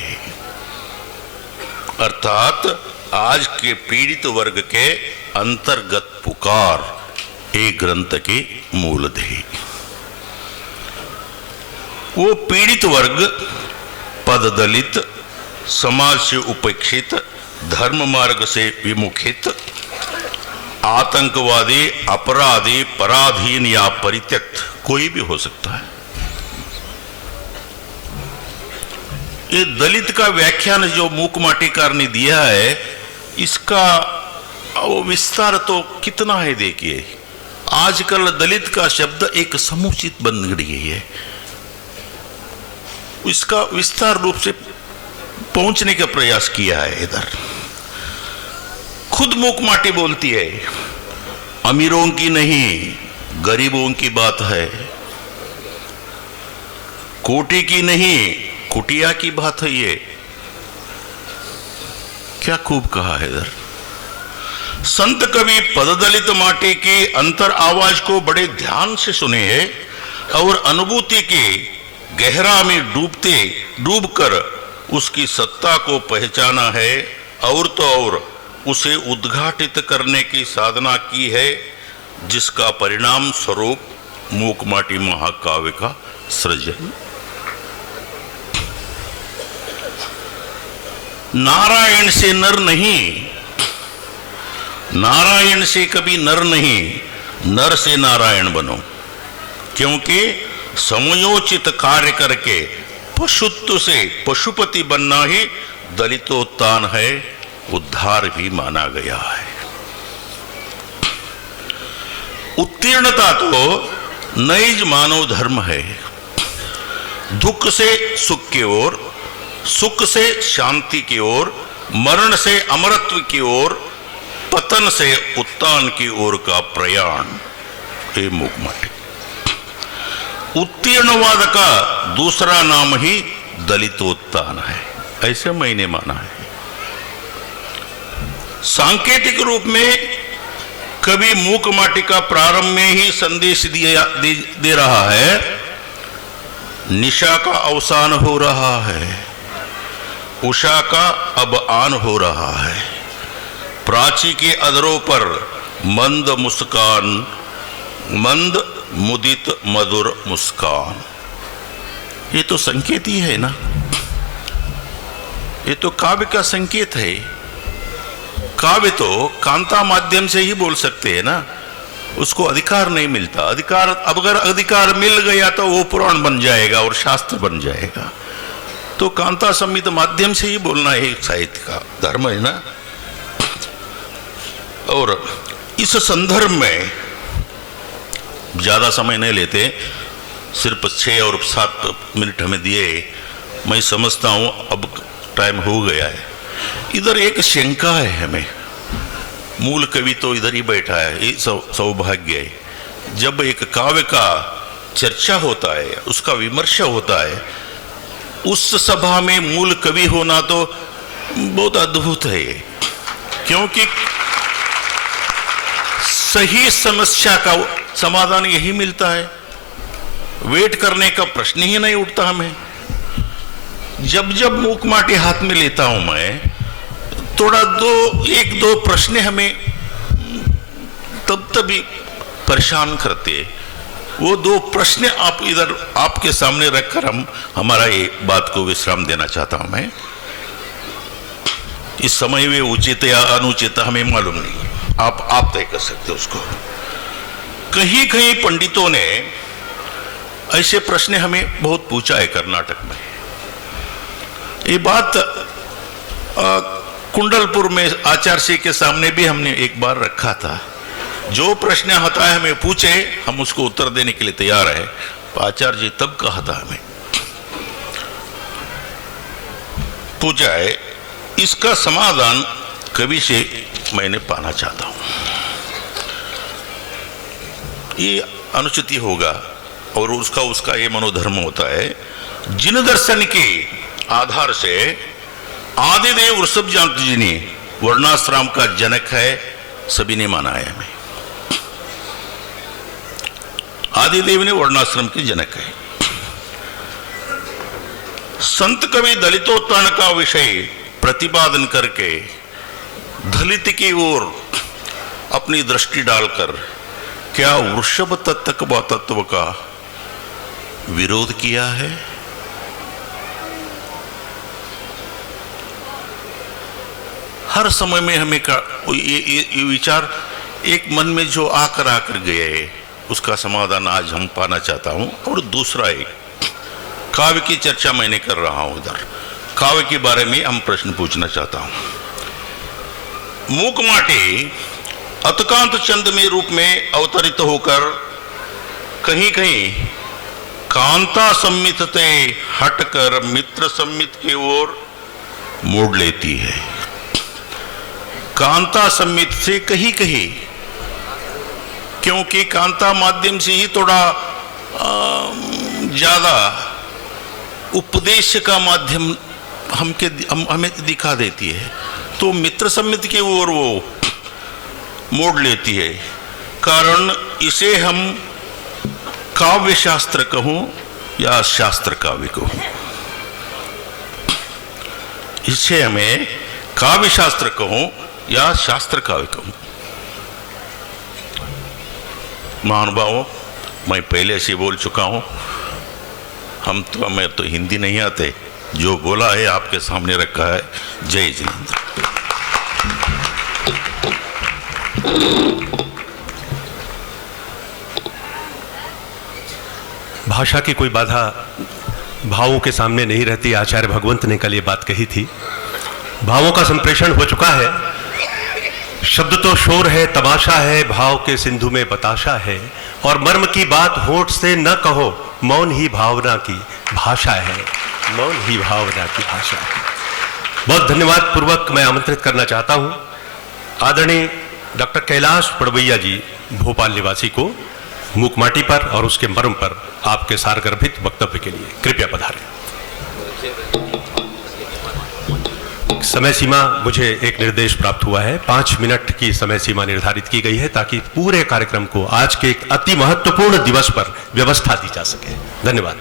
अर्थात आज के पीड़ित वर्ग के अंतर्गत पुकार एक ग्रंथ के मूलधेय। वो पीड़ित वर्ग पद दलित, समाज से उपेक्षित, धर्म मार्ग से विमुखित, आतंकवादी, अपराधी, पराधीन या परित्यक्त कोई भी हो सकता है। ये दलित का व्याख्यान जो मूक माटीकार ने दिया है, इसका वो विस्तार तो कितना है देखिए। आजकल दलित का शब्द एक समुचित बन गई है, इसका विस्तार रूप से पहुंचने का प्रयास किया है। इधर खुद मूक माटी बोलती है, अमीरों की नहीं गरीबों की बात है, कोटी की नहीं कुटिया की बात है। ये क्या खूब कहा है इधर। संत कवि पददलित माटी की अंतर आवाज को बड़े ध्यान से सुने हैं और अनुभूति के गहरा में डूबकर उसकी सत्ता को पहचाना है, और तो और उसे उद्घाटित करने की साधना की है, जिसका परिणाम स्वरूप मूक माटी महाकाव्य का सृजन। नारायण से नर नहीं, नारायण से कभी नर नहीं, नर से नारायण बनो, क्योंकि समयोचित कार्य करके पशुत्व से पशुपति बनना ही दलितोत्थान है, उद्धार भी माना गया है। उत्तीर्णता तो नैज मानव धर्म है, दुख से सुख की ओर, सुख से शांति की ओर, मरण से अमरत्व की ओर, पतन से उत्थान की ओर का प्रयाण ये मूक माटी। उत्तीर्णवाद का दूसरा नाम ही दलितोत्थान है, ऐसे मैंने माना है। सांकेतिक रूप में कवि मूक माटी का प्रारंभ में ही संदेश दे रहा है, निशा का अवसान हो रहा है, उषा का अब आन हो रहा है, प्राची के अधरों पर मंद मुस्कान, मंद मुदित मधुर मुस्कान। ये तो संकेत ही है ना। ये तो काव्य का संकेत है। काव्य तो कांता माध्यम से ही बोल सकते हैं ना, उसको अधिकार नहीं मिलता। अधिकार, अब अगर अधिकार मिल गया तो वो पुराण बन जाएगा और शास्त्र बन जाएगा। तो कांता संहित माध्यम से ही बोलना एक साहित्य का धर्म है ना। और इस संदर्भ में ज्यादा समय नहीं लेते, सिर्फ 6 और 7 मिनट हमें दिए। मैं समझता हूं अब टाइम हो गया है। इधर एक शंका है हमें, मूल कवि तो इधर ही बैठा है, ये सौभाग्य है। जब एक काव्य का चर्चा होता है, उसका विमर्श होता है, उस सभा में मूल कवि होना तो बहुत अद्भुत है, क्योंकि सही समस्या का समाधान यही मिलता है। वेट करने का प्रश्न ही नहीं उठता हमें। जब जब मूक माटी हाथ में लेता हूं मैं, थोड़ा एक दो प्रश्न हमें तब भी परेशान करते। वो 2 प्रश्न आप इधर आपके सामने रखकर हम हमारा ये बात को विश्राम देना चाहता हूं मैं। इस समय वे उचित या अनुचित हमें मालूम नहीं, आप तय कर सकते हो उसको। कहीं कहीं पंडितों ने ऐसे प्रश्न हमें बहुत पूछा है कर्नाटक में। ये बात कुंडलपुर में आचार्य जी के सामने भी हमने एक बार रखा था। जो प्रश्न आता है हमें पूछे, हम उसको उत्तर देने के लिए तैयार है। आचार्य जी तब कहा था हमें, पूछा है, इसका समाधान कवि से मैंने पाना चाहता हूं। ये अनुचित होगा और उसका ये मनोधर्म होता है। जिन दर्शन के आधार से आदिदेव ऋषभजंत जी ने वर्णाश्रम का जनक है, सभी ने माना है हमें। आदिदेव ने वर्णाश्रम के जनक है। संत कवि दलितोत्थान का विषय प्रतिपादन करके दलित की ओर अपनी दृष्टि डालकर क्या वृषभ तत्व का विरोध किया है? हर समय में हमें ये विचार एक मन में जो आकर गए, उसका समाधान आज हम पाना चाहता हूं। और दूसरा एक काव्य की चर्चा मैंने कर रहा हूं, इधर काव्य के बारे में हम प्रश्न पूछना चाहता हूं। मूक माटी अतकांत चंद में रूप में अवतरित होकर कहीं कहीं कांता सम्मित से हटकर मित्र सम्मित की ओर मोड़ लेती है। कांता सम्मित से कहीं कहीं, क्योंकि कांता माध्यम से ही थोड़ा ज्यादा उपदेश का माध्यम हमें दिखा देती है, तो मित्र सम्मित की ओर वो मोड़ लेती है। कारण इसे हम काव्य शास्त्र कहूं या शास्त्र काव्य कहूं, इसे हमें काव्य शास्त्र कहूं या शास्त्र काव्य कहूं। महानुभावों, मैं पहले से बोल चुका हूं, हमें तो हिंदी नहीं आते, जो बोला है आपके सामने रखा है। जय जिनेंद्र। भाषा की कोई बाधा भावों के सामने नहीं रहती। आचार्य भगवंत ने कल ये बात कही थी। भावों का संप्रेषण हो चुका है। शब्द तो शोर है, तमाशा है, भाव के सिंधु में बताशा है, और मर्म की बात होठ से न कहो, मौन ही भावना की भाषा है, मौन ही भावना की भाषा है। बहुत धन्यवाद पूर्वक मैं आमंत्रित करना चाहता हूं आदरणीय डॉक्टर कैलाश पड़वैया जी, भोपाल निवासी को मूक माटी पर और उसके मर्म पर आपके सारगर्भित वक्तव्य के लिए कृपया पधारें। समय सीमा, मुझे एक निर्देश प्राप्त हुआ है, 5 मिनट की समय सीमा निर्धारित की गई है, ताकि पूरे कार्यक्रम को आज के एक अति महत्वपूर्ण दिवस पर व्यवस्था दी जा सके। धन्यवाद।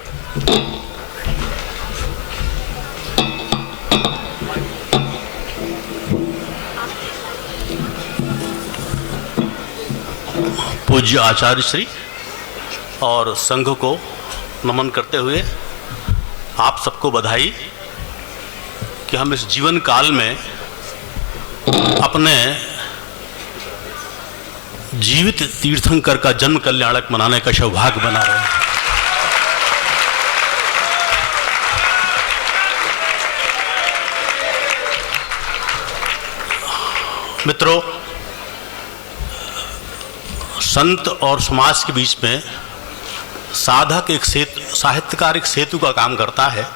पूज्य आचार्य श्री और संघ को नमन करते हुए आप सबको बधाई। कि हम इस जीवन काल में अपने जीवित तीर्थंकर का जन्म कल्याणक मनाने का सौभाग्य बना रहे हैं। मित्रों, संत और समाज के बीच में साधक एक सेतु, साहित्यकार एक सेतु का काम करता है,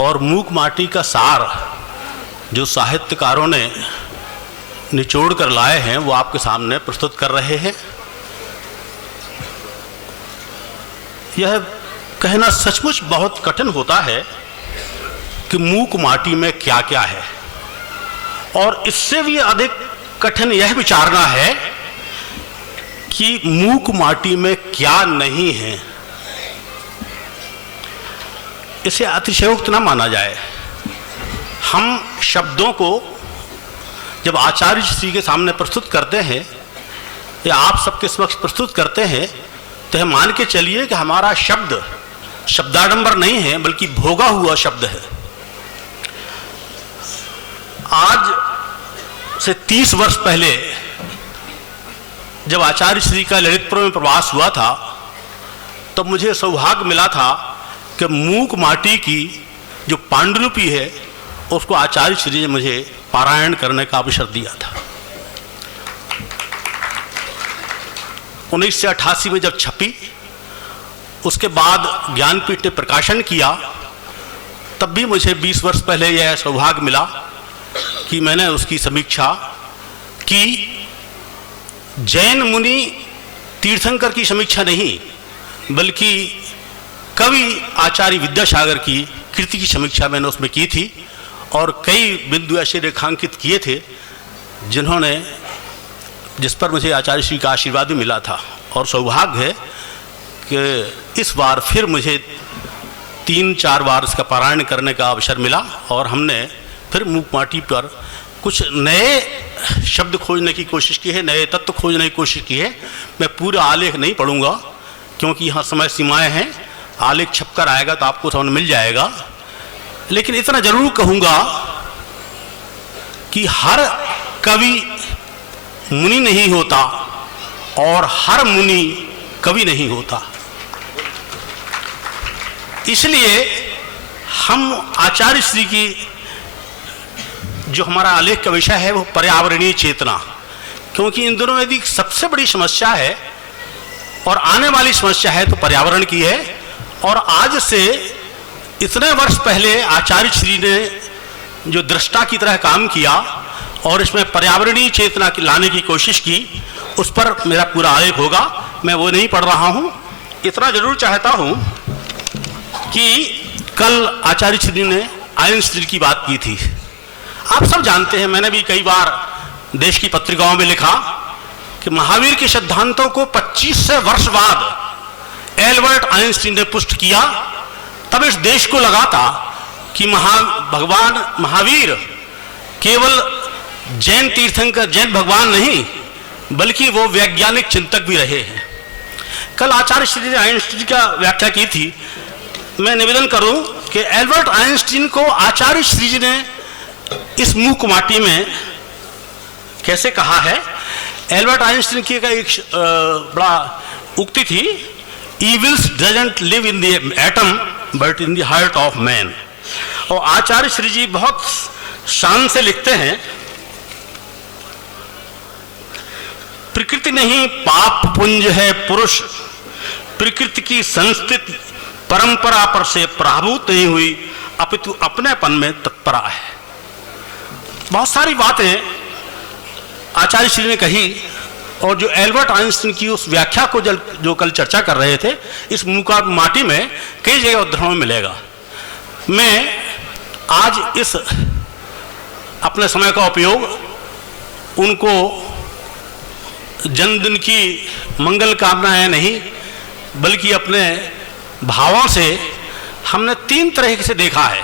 और मूक माटी का सार जो साहित्यकारों ने निचोड़ कर लाए हैं वो आपके सामने प्रस्तुत कर रहे हैं। यह कहना सचमुच बहुत कठिन होता है कि मूक माटी में क्या क्या है, और इससे भी अधिक कठिन यह विचारना है कि मूक माटी में क्या नहीं है। इसे अतिशयोक्त न माना जाए। हम शब्दों को जब आचार्य श्री के सामने प्रस्तुत करते हैं या आप सबके समक्ष प्रस्तुत करते हैं तो यह मान के चलिए कि हमारा शब्द शब्दाडंबर नहीं है बल्कि भोगा हुआ शब्द है। आज से 30 वर्ष पहले जब आचार्य श्री का ललितपुर में प्रवास हुआ था तब मुझे सौभाग्य मिला था कि मूक माटी की जो पांडुलिपि है उसको आचार्य श्री ने मुझे पारायण करने का अवसर दिया था। 1988 में जब छपी, उसके बाद ज्ञानपीठ ने प्रकाशन किया, तब भी मुझे 20 वर्ष पहले यह सौभाग्य मिला कि मैंने उसकी समीक्षा की। जैन मुनि तीर्थंकर की समीक्षा नहीं बल्कि कवि आचार्य विद्यासागर की कृति की समीक्षा मैंने उसमें की थी, और कई बिंदु ऐसे रेखांकित किए थे जिस पर मुझे आचार्य श्री का आशीर्वाद भी मिला था। और सौभाग्य है कि इस बार फिर मुझे 3-4 बार इसका पारायण करने का अवसर मिला, और हमने फिर मूक माटी पर कुछ नए शब्द खोजने की कोशिश की है, नए तत्व खोजने की कोशिश की है। मैं पूरा आलेख नहीं पढ़ूंगा क्योंकि यहाँ समय सीमाएं हैं, आलेख छपकर आएगा तो आपको समझ मिल जाएगा। लेकिन इतना जरूर कहूंगा कि हर कवि मुनि नहीं होता और हर मुनि कवि नहीं होता। इसलिए हम आचार्य श्री की जो हमारा आलेख का विषय है वो पर्यावरणीय चेतना, क्योंकि इन दिनों यदि सबसे बड़ी समस्या है और आने वाली समस्या है तो पर्यावरण की है। और आज से इतने वर्ष पहले आचार्य श्री ने जो दृष्टा की तरह काम किया और इसमें पर्यावरणीय चेतना की लाने की कोशिश की, उस पर मेरा पूरा आलेख होगा। मैं वो नहीं पढ़ रहा हूँ। इतना जरूर चाहता हूँ कि कल आचार्य श्री ने आइंस्टीन की बात की थी। आप सब जानते हैं, मैंने भी कई बार देश की पत्रिकाओं में लिखा कि महावीर के सिद्धांतों को 25 वर्ष बाद एल्बर्ट आइंस्टीन ने पुष्ट किया। तब इस देश को लगा था कि भगवान महावीर केवल जैन तीर्थंकर, जैन भगवान नहीं बल्कि वो वैज्ञानिक चिंतक भी रहे हैं। कल आचार्य श्री ने आइंस्टीन का व्याख्या की थी। मैं निवेदन करूं कि एल्बर्ट आइंस्टीन को आचार्य श्री जी ने इस मूक माटी में कैसे कहा है। एल्बर्ट आइंस्टीन की एक बड़ा उक्ति थी, Evils doesn't live in the atom but in the heart of man। और आचार्य श्री जी बहुत शान से लिखते हैं, प्रकृति नहीं पाप पुंज है पुरुष, प्रकृति की संस्थित परंपरा पर से प्रभावित नहीं हुई अपितु अपनेपन में तत्परा है। बहुत सारी बातें आचार्य श्री ने कही, और जो एल्बर्ट आइंस्टीन की उस व्याख्या को जो कल चर्चा कर रहे थे, इस मूका माटी में कई जगह उदाहरणों में मिलेगा। मैं आज इस अपने समय का उपयोग उनको जन्मदिन की मंगल कामनाएं नहीं बल्कि अपने भावों से हमने 3 तरह से देखा है।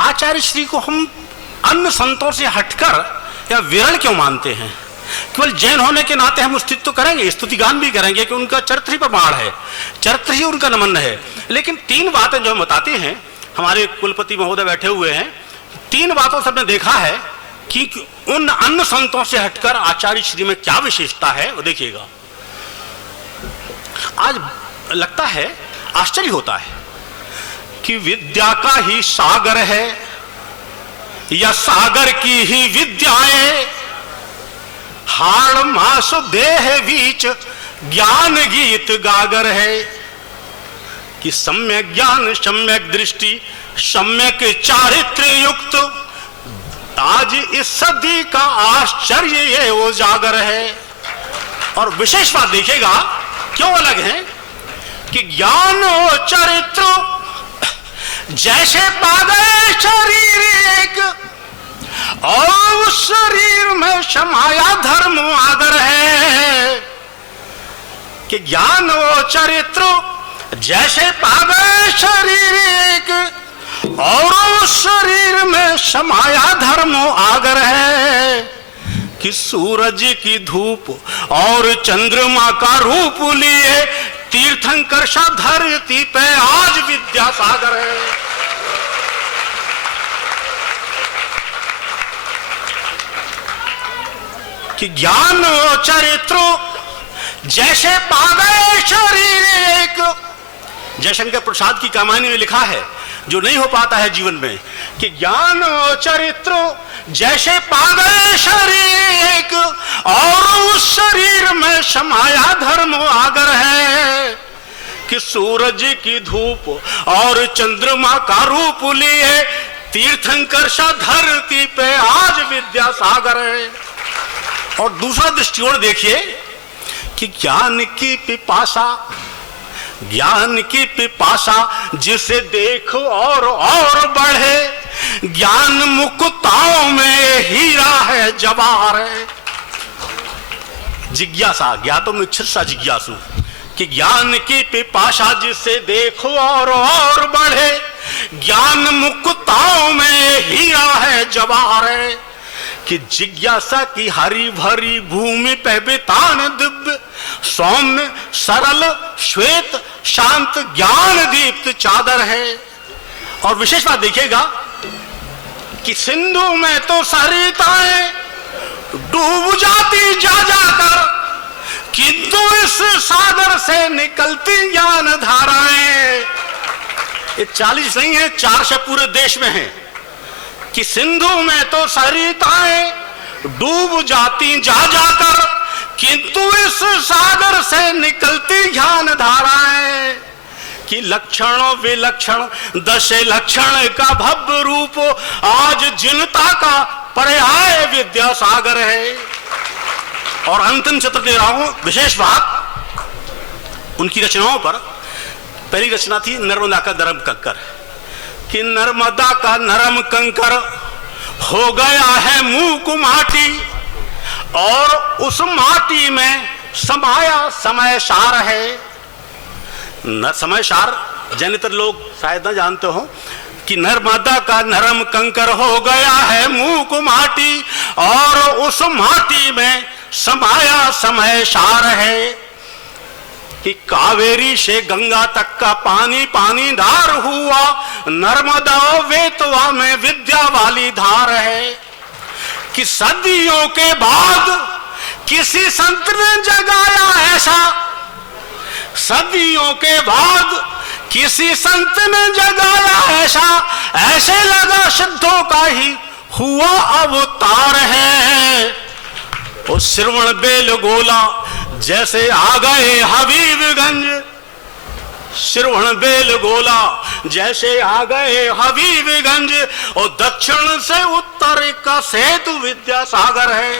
आचार्य श्री को हम अन्य संतों से हटकर या विरल क्यों मानते हैं? केवल जैन होने के नाते हम स्तुति तो करेंगे, स्तुतिगान भी करेंगे कि उनका चरित्र ही प्रमाण है, चरित्र ही उनका नमन है। लेकिन 3 बातें जो हम बताते हैं, हमारे कुलपति महोदय बैठे हुए हैं, 3 बातों से हमने देखा है कि उन अन्य संतों से हटकर आचार्य श्री में क्या विशेषता है वो देखिएगा। आज लगता है, आश्चर्य होता है कि विद्या का ही सागर है या सागर की ही विद्याएं, हाड़ मास देह बीच ज्ञान गीत गागर है कि सम्यक ज्ञान सम्यक दृष्टि सम्यक चारित्र युक्त आज इस सदी का आश्चर्य ये उजागर है। और विशेष बात देखिएगा क्यों अलग है कि ज्ञान और चरित्र जैसे पागल शरीर एक और उस शरीर में समाया धर्म आगर है कि ज्ञान और चरित्र जैसे पागल शरीर एक और उस शरीर में समाया धर्म आगर है कि सूरज की धूप और चंद्रमा का रूप लिए तीर्थंकर सा धरती पे आज विद्यासागर है। कि ज्ञान और चरित्र जैसे पागल शरीर एक, जयशंकर प्रसाद की कहानी में लिखा है जो नहीं हो पाता है जीवन में कि ज्ञान और चरित्र जैसे पागल शरीर एक और उस शरीर में समाया धर्म आगर है कि सूरज की धूप और चंद्रमा का रूप लिए तीर्थंकर सा धरती पे आज विद्यासागर है। और दूसरा दृष्टिकोण देखिए कि ज्ञान की पिपासा जिसे देखो और बढ़े, ज्ञान मुक्ताओं में हीरा है जवाहर है। जिज्ञासा, ज्ञातुम इच्छा जिज्ञासु, कि ज्ञान की पिपासा जिसे देखो और बढ़े, ज्ञान मुक्ताओं में हीरा है जवाहर है कि जिज्ञासा की हरी भरी भूमि पे बितान दिव्य सौम्य सरल श्वेत शांत ज्ञान दीप्त चादर है। और विशेष बात देखिएगा कि सिंधु में तो सरिताएं डूब जाती जा जाकर, किंतु इस सागर से निकलती ज्ञान धाराएं। ये 40 नहीं है, 400 पूरे देश में है कि सिंधु में तो सरिताएं डूब जाती जा जाकर, किंतु इस सागर से निकलती ज्ञान धाराएं कि लक्षणों विलक्षण दश लक्षण का भव्य रूप आज जिनता का पर्याय विद्यासागर है। और अंतिम चित्र दे रहा हूं, विशेष बात उनकी रचनाओं पर। पहली रचना थी नर्मदा का नरम कंकर, कि नर्मदा का नरम कंकर हो गया है मूक माटी और उस माटी में समाया समय सार है। समय सार जनितर लोग शायद न जानते हो कि नर्मदा का नरम कंकर हो गया है मूक माटी और उस माटी में समाया समय सार है कि कावेरी से गंगा तक का पानी पानी धार हुआ, नर्मदा वेतवा में विद्या वाली धार है कि सदियों के बाद किसी संत ने जगाया ऐसा, सदियों के बाद किसी संत ने जगाया ऐसा, ऐसे लगा सिद्धों का ही हुआ अवतार है। वो श्रवण बेल गोला जैसे आ गए हबीबगंज, श्रवण बेल गोला जैसे आ गए हबीबगंज, और दक्षिण से उत्तर का सेतु विद्यासागर है।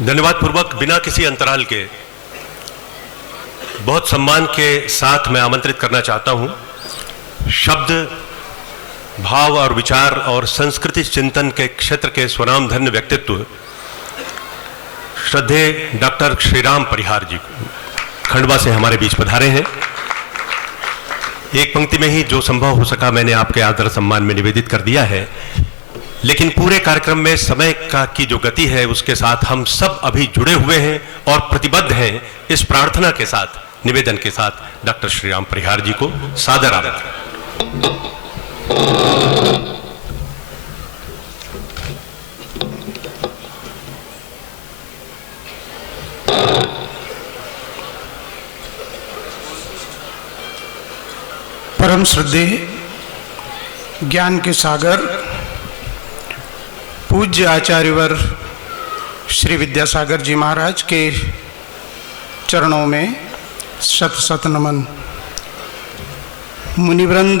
धन्यवाद पूर्वक बिना किसी अंतराल के बहुत सम्मान के साथ मैं आमंत्रित करना चाहता हूं शब्द भाव और विचार और संस्कृति चिंतन के क्षेत्र के स्वनामधन्य व्यक्तित्व श्रद्धेय डॉक्टर श्रीराम परिहार जी खंडवा से हमारे बीच पधारे हैं। एक पंक्ति में ही जो संभव हो सका मैंने आपके आदर सम्मान में निवेदित कर दिया है। लेकिन पूरे कार्यक्रम में समय का की जो गति है उसके साथ हम सब अभी जुड़े हुए हैं और प्रतिबद्ध हैं। इस प्रार्थना के साथ, निवेदन के साथ डॉक्टर श्रीराम परिहार जी को सादर आमंत्रण। परम श्रद्धेय ज्ञान के सागर पूज्य आचार्यवर श्री विद्यासागर जी महाराज के चरणों में शत शत नमन। मुनिवृंद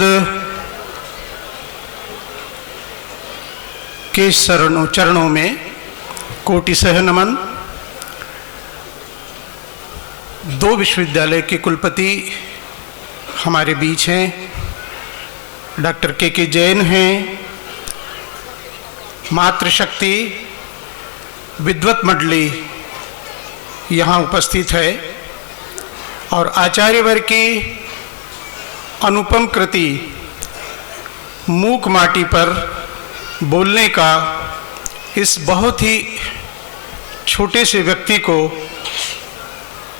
के चरणों में कोटि सह नमन। दो विश्वविद्यालय के कुलपति हमारे बीच हैं, डॉक्टर के जैन हैं, मातृशक्ति विद्वत मंडली यहाँ उपस्थित है, और आचार्यवर की अनुपम कृति मूक माटी पर बोलने का इस बहुत ही छोटे से व्यक्ति को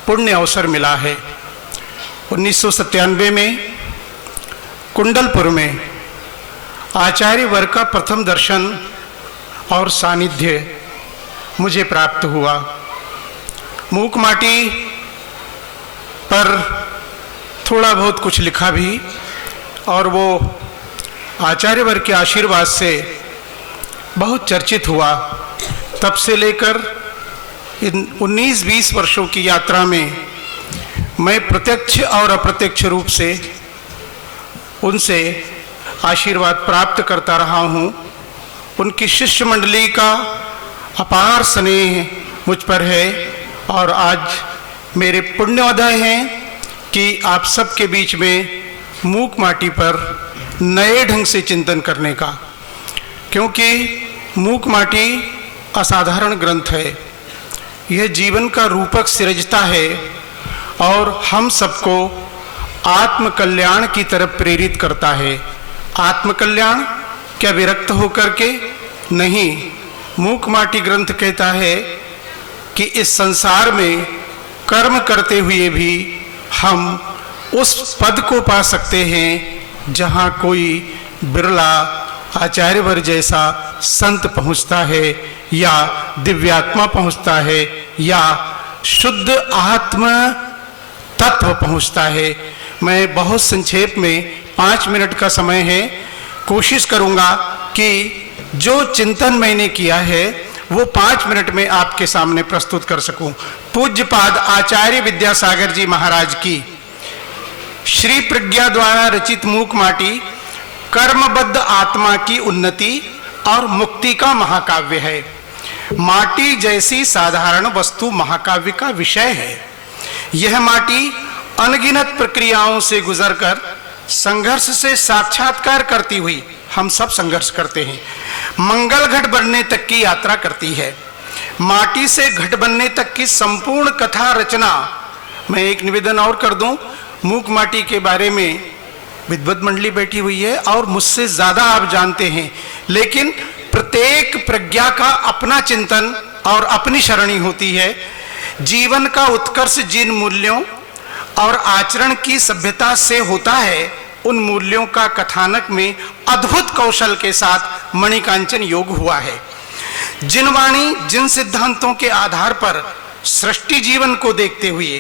पुण्य अवसर मिला है। 1997 में कुंडलपुर में आचार्यवर का प्रथम दर्शन और सानिध्य मुझे प्राप्त हुआ। मूक माटी पर थोड़ा बहुत कुछ लिखा भी, और वो आचार्यवर के आशीर्वाद से बहुत चर्चित हुआ। तब से लेकर इन 19-20 वर्षों की यात्रा में मैं प्रत्यक्ष और अप्रत्यक्ष रूप से उनसे आशीर्वाद प्राप्त करता रहा हूँ। उनकी शिष्य मंडली का अपार स्नेह मुझ पर है, और आज मेरे पुण्योदय हैं कि आप सबके बीच में मूक माटी पर नए ढंग से चिंतन करने का, क्योंकि मूक माटी असाधारण ग्रंथ है। यह जीवन का रूपक सृजता है और हम सबको आत्म कल्याण की तरफ प्रेरित करता है। आत्म कल्याण क्या विरक्त होकर के? नहीं। मूक माटी ग्रंथ कहता है कि इस संसार में कर्म करते हुए भी हम उस पद को पा सकते हैं जहाँ कोई बिरला आचार्यवर जैसा संत पहुँचता है, या दिव्यात्मा पहुँचता है, या शुद्ध आत्म तत्व पहुँचता है। मैं बहुत संक्षेप में 5 मिनट का समय है, कोशिश करूँगा कि जो चिंतन मैंने किया है वो 5 मिनट में आपके सामने प्रस्तुत कर सकूं। पूज्यपाद आचार्य विद्यासागर जी महाराज की श्री प्रज्ञा द्वारा रचित मूक माटी कर्मबद्ध आत्मा की उन्नति और मुक्ति का महाकाव्य है। माटी जैसी साधारण वस्तु महाकाव्य का विषय है। यह माटी अनगिनत प्रक्रियाओं से गुजरकर संघर्ष से साक्षात्कार करती हुई, हम सब संघर्ष करते हैं, मंगल घट बनने तक की यात्रा करती है। माटी से घट बनने तक की संपूर्ण कथा रचना। मैं एक निवेदन और कर दूं, मूक माटी के बारे में विद्वत मंडली बैठी हुई है और मुझसे ज्यादा आप जानते हैं, लेकिन प्रत्येक प्रज्ञा का अपना चिंतन और अपनी शरणी होती है। जीवन का उत्कर्ष जिन मूल्यों और आचरण की सभ्यता से होता है, उन मूल्यों का कथानक में अद्भुत कौशल के साथ मणिकांचन योग हुआ है। जिन वाणी जिन सिद्धांतों के आधार पर सृष्टि जीवन को देखते हुए,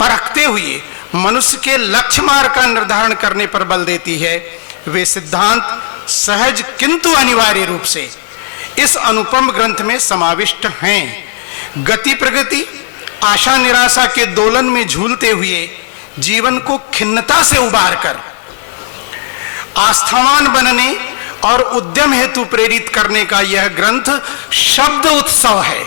परखते हुए मनुष्य के लक्ष्य मार्ग का निर्धारण करने पर बल देती है, वे सिद्धांत सहज किंतु अनिवार्य रूप से इस अनुपम ग्रंथ में समाविष्ट हैं। गति प्रगति, आशा निराशा के दोलन में झूलते हुए जीवन को खिन्नता से उबार कर आस्थावान बनने और उद्यम हेतु प्रेरित करने का यह ग्रंथ शब्द उत्सव है।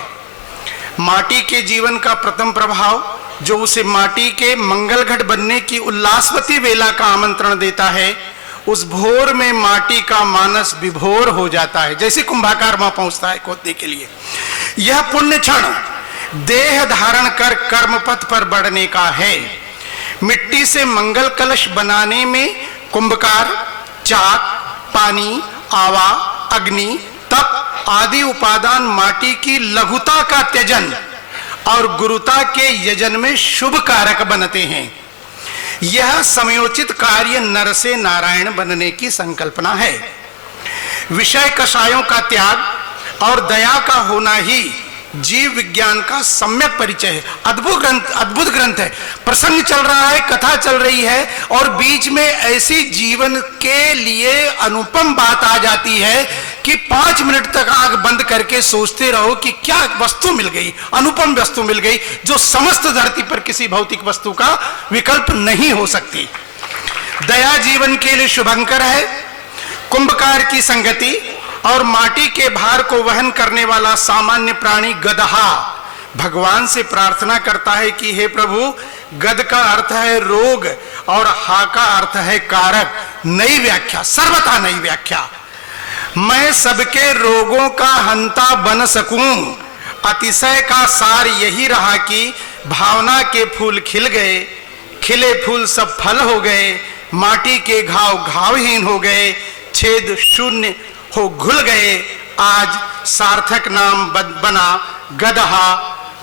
माटी के जीवन का प्रथम प्रभाव जो उसे माटी के मंगल घट बनने की उल्लासवती वेला का आमंत्रण देता है, उस भोर में माटी का मानस विभोर हो जाता है, जैसे कुंभाकार वहां पहुंचता है खोदने के लिए। यह पुण्य क्षण देह धारण कर कर्मपथ पर बढ़ने का है। मिट्टी से मंगल कलश बनाने में कुंभकार चाक, पानी, आवा, अग्नि तप आदि उपादान माटी की लघुता का त्यजन और गुरुता के यजन में शुभ कारक बनते हैं। यह समयोचित कार्य नर से नारायण बनने की संकल्पना है। विषय कषायों का त्याग और दया का होना ही जीव विज्ञान का सम्यक परिचय है। अद्भुत ग्रंथ है। प्रसंग चल रहा है, कथा चल रही है और बीच में ऐसी जीवन के लिए अनुपम बात आ जाती है कि 5 मिनट तक आंख बंद करके सोचते रहो कि क्या वस्तु मिल गई, अनुपम वस्तु मिल गई जो समस्त धरती पर किसी भौतिक वस्तु का विकल्प नहीं हो सकती। दया जीवन के लिए शुभंकर है। कुंभकार की संगति और माटी के भार को वहन करने वाला सामान्य प्राणी गदहा भगवान से प्रार्थना करता है कि हे प्रभु, गद का अर्थ है रोग और हा का अर्थ है कारक। नई व्याख्या, सर्वथा नई व्याख्या। मैं सबके रोगों का हंता बन सकूं। अतिशय का सार यही रहा कि भावना के फूल खिल गए, खिले फूल सब फल हो गए, माटी के घाव घावहीन हो गए, छेद शून्य हो घुल गए। आज सार्थक नाम बना गदहा,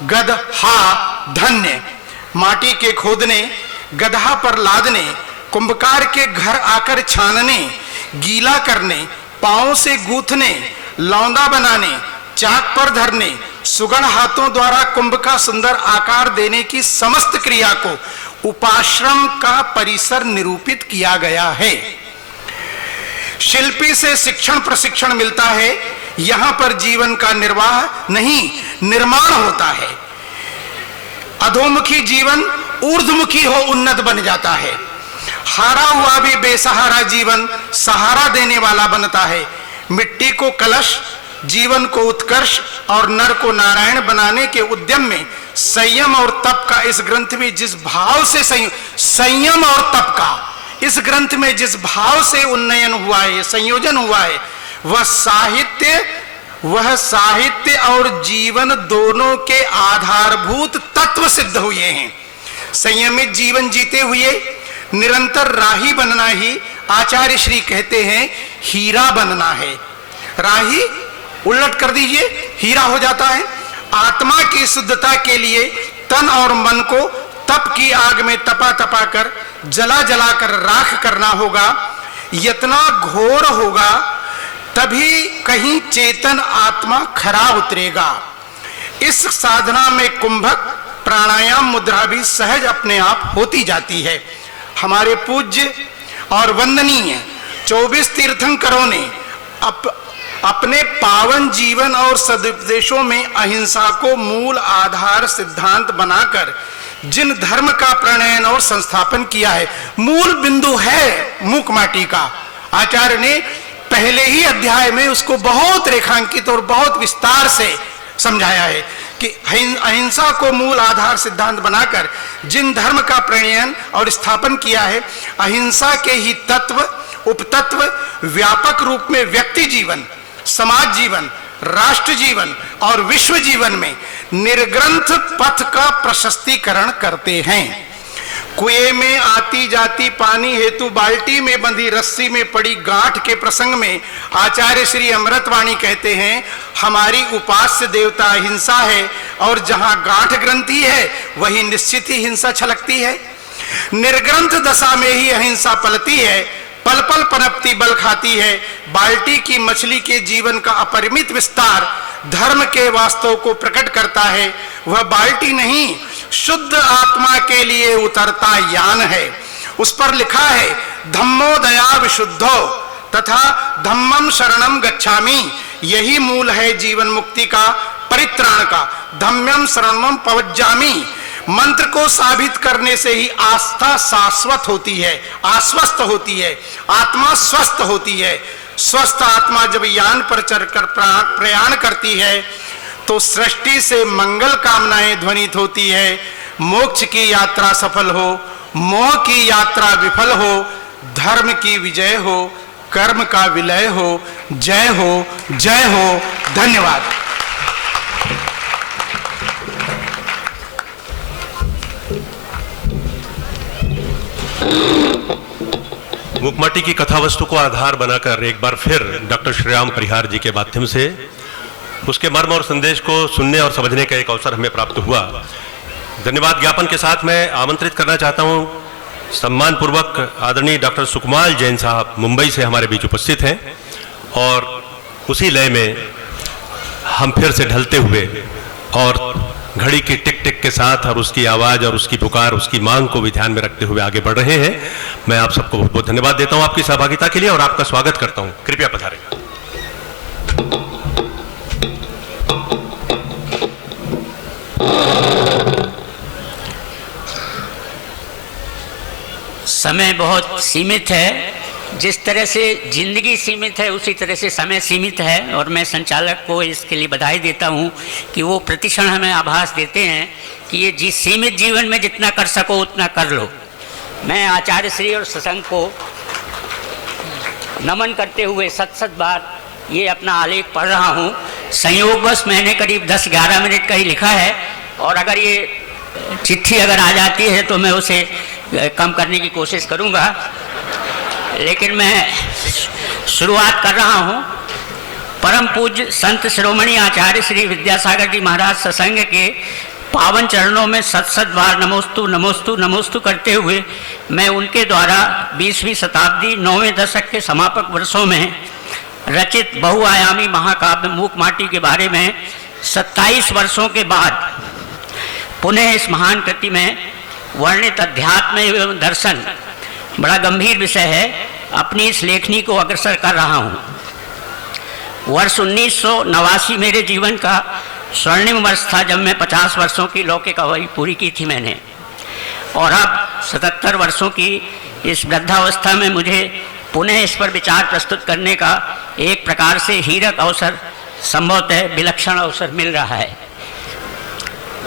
गदहा धन्य। माटी के खोदने, गदहा पर लादने, कुंभकार के घर आकर छानने, गीला करने, पांव से गूंथने, लौंदा बनाने, चाक पर धरने, सुगण हाथों द्वारा कुंभ का सुंदर आकार देने की समस्त क्रिया को उपाश्रम का परिसर निरूपित किया गया है। शिल्पी से शिक्षण प्रशिक्षण मिलता है। यहां पर जीवन का निर्वाह नहीं, निर्माण होता है। अधोमुखी जीवन ऊर्ध्वमुखी हो उन्नत बन जाता है। हारा हुआ भी बेसहारा जीवन सहारा देने वाला बनता है। मिट्टी को कलश, जीवन को उत्कर्ष और नर को नारायण बनाने के उद्यम में संयम और तप का इस ग्रंथ में जिस भाव से संयम और तप का इस ग्रंथ में जिस भाव से उन्नयन हुआ है, संयोजन हुआ है, वह साहित्य और जीवन दोनों के आधारभूत तत्व सिद्ध हुए हैं। संयमित जीवन जीते हुए निरंतर राही बनना ही आचार्य श्री कहते हैं हीरा बनना है। राही उलट कर दीजिए, हीरा हो जाता है। आत्मा की शुद्धता के लिए तन और मन को तप की आग में तपा तपा कर, जला जला कर राख करना होगा। यतना घोर होगा तभी कहीं चेतन आत्मा खरा उतरेगा। इस साधना में कुंभक प्राणायाम मुद्रा भी सहज अपने आप होती जाती है। हमारे पूज्य और वंदनीय 24 तीर्थंकरों ने अपने पावन जीवन और सदुपदेशों में अहिंसा को मूल आधार सिद्धांत बनाकर जिन धर्म का प्रणयन और संस्थापन किया है, मूल बिंदु है मूक माटी का। आचार्य ने पहले ही अध्याय में उसको बहुत रेखांकित और बहुत विस्तार से समझाया है कि अहिंसा को मूल आधार सिद्धांत बनाकर जिन धर्म का प्रणयन और स्थापन किया है, अहिंसा के ही तत्व, उपतत्व व्यापक रूप में व्यक्ति जीवन, समाज जीवन, राष्ट्र जीवन और विश्व जीवन में निर्ग्रंथ पथ का प्रशस्तीकरण करते हैं। कुएं में आती जाती पानी हेतु बाल्टी में बंधी रस्सी में पड़ी गांठ के प्रसंग में आचार्य श्री अमृतवाणी कहते हैं, हमारी उपास्य देवता अहिंसा है और जहां गांठ ग्रंथि है वही निश्चित ही हिंसा छलकती है। निर्ग्रंथ दशा में ही अहिंसा पलती है, पल पल पनपती बल खाती है। बाल्टी की मछली के जीवन का अपरिमित विस्तार धर्म के वास्तव को प्रकट करता है। वह बाल्टी नहीं, शुद्ध आत्मा के लिए उतरता यान है। उस पर लिखा है धम्मो दया विशुद्धो तथा धम्मम शरणम गच्छामि। यही मूल है जीवन मुक्ति का, परित्राण का। धम्मम शरणम पवज्जामि मंत्र को साबित करने से ही आस्था शाश्वत होती है, आश्वस्त होती है, आत्मा स्वस्थ होती है। स्वस्थ आत्मा जब यान पर चढ़कर प्रयाण करती है तो सृष्टि से मंगल कामनाएं ध्वनित होती है। मोक्ष की यात्रा सफल हो, मोह की यात्रा विफल हो, धर्म की विजय हो, कर्म का विलय हो। जय हो, जय हो। धन्यवाद। मुकमाटी की कथा वस्तु को आधार बनाकर एक बार फिर डॉक्टर श्रीराम परिहार जी के माध्यम से उसके मर्म और संदेश को सुनने और समझने का एक अवसर हमें प्राप्त हुआ। धन्यवाद ज्ञापन के साथ मैं आमंत्रित करना चाहता हूं सम्मान पूर्वक आदरणीय डॉक्टर सुकमाल जैन साहब मुंबई से हमारे बीच उपस्थित हैं, और उसी लय में हम फिर से ढलते हुए और घड़ी की टिक टिक के साथ और उसकी आवाज़ और उसकी पुकार, उसकी मांग को भी ध्यान में रखते हुए आगे बढ़ रहे हैं। मैं आप सबको बहुत बहुत धन्यवाद देता हूं आपकी सहभागिता के लिए और आपका स्वागत करता हूं। कृपया पधारें। समय बहुत सीमित है। जिस तरह से जिंदगी सीमित है उसी तरह से समय सीमित है, और मैं संचालक को इसके लिए बधाई देता हूं कि वो प्रतिक्षण हमें आभास देते हैं कि ये जिस सीमित जीवन में जितना कर सको उतना कर लो। मैं आचार्य श्री और सत्संग को नमन करते हुए सत बार ये अपना आलेख पढ़ रहा हूँ। संयोगवश मैंने करीब 10-11 मिनट का ही लिखा है, और अगर ये चिट्ठी अगर आ जाती है तो मैं उसे कम करने की कोशिश करूँगा, लेकिन मैं शुरुआत कर रहा हूँ। परम पूज्य संत शिरोमणि आचार्य श्री विद्यासागर जी महाराज सत्संग के पावन चरणों में सत बार नमोस्तु नमोस्तु नमोस्तु करते हुए मैं उनके द्वारा 20वीं शताब्दी 9वें दशक के समापक वर्षों में रचित बहुआयामी महाकाव्य मूकमाटी के बारे में 27 वर्षों के बाद पुनः इस महान कृति में वर्णित अध्यात्म एवं दर्शन, बड़ा गंभीर विषय है, अपनी इस लेखनी को अग्रसर कर रहा हूँ। वर्ष 1989 मेरे जीवन का स्वर्णिम वर्ष था, जब मैं 50 वर्षों की लौकिक अवधि पूरी की थी मैंने, और अब 77 वर्षों की इस वृद्धावस्था में मुझे पुनः इस पर विचार प्रस्तुत करने का एक प्रकार से हीरक अवसर, संभवतः विलक्षण अवसर मिल रहा है।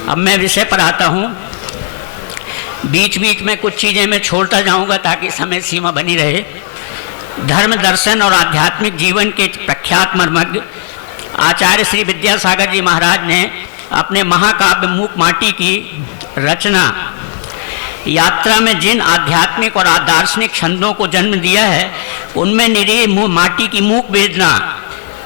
अब मैं विषय पर आता हूँ। बीच बीच में कुछ चीज़ें मैं छोड़ता जाऊंगा ताकि समय सीमा बनी रहे। धर्म दर्शन और आध्यात्मिक जीवन के प्रख्यात मर्मज्ञ आचार्य श्री विद्यासागर जी महाराज ने अपने महाकाव्य मूकमाटी की रचना यात्रा में जिन आध्यात्मिक और दार्शनिक छंदों को जन्म दिया है, उनमें निरीह माटी की मूक वेदना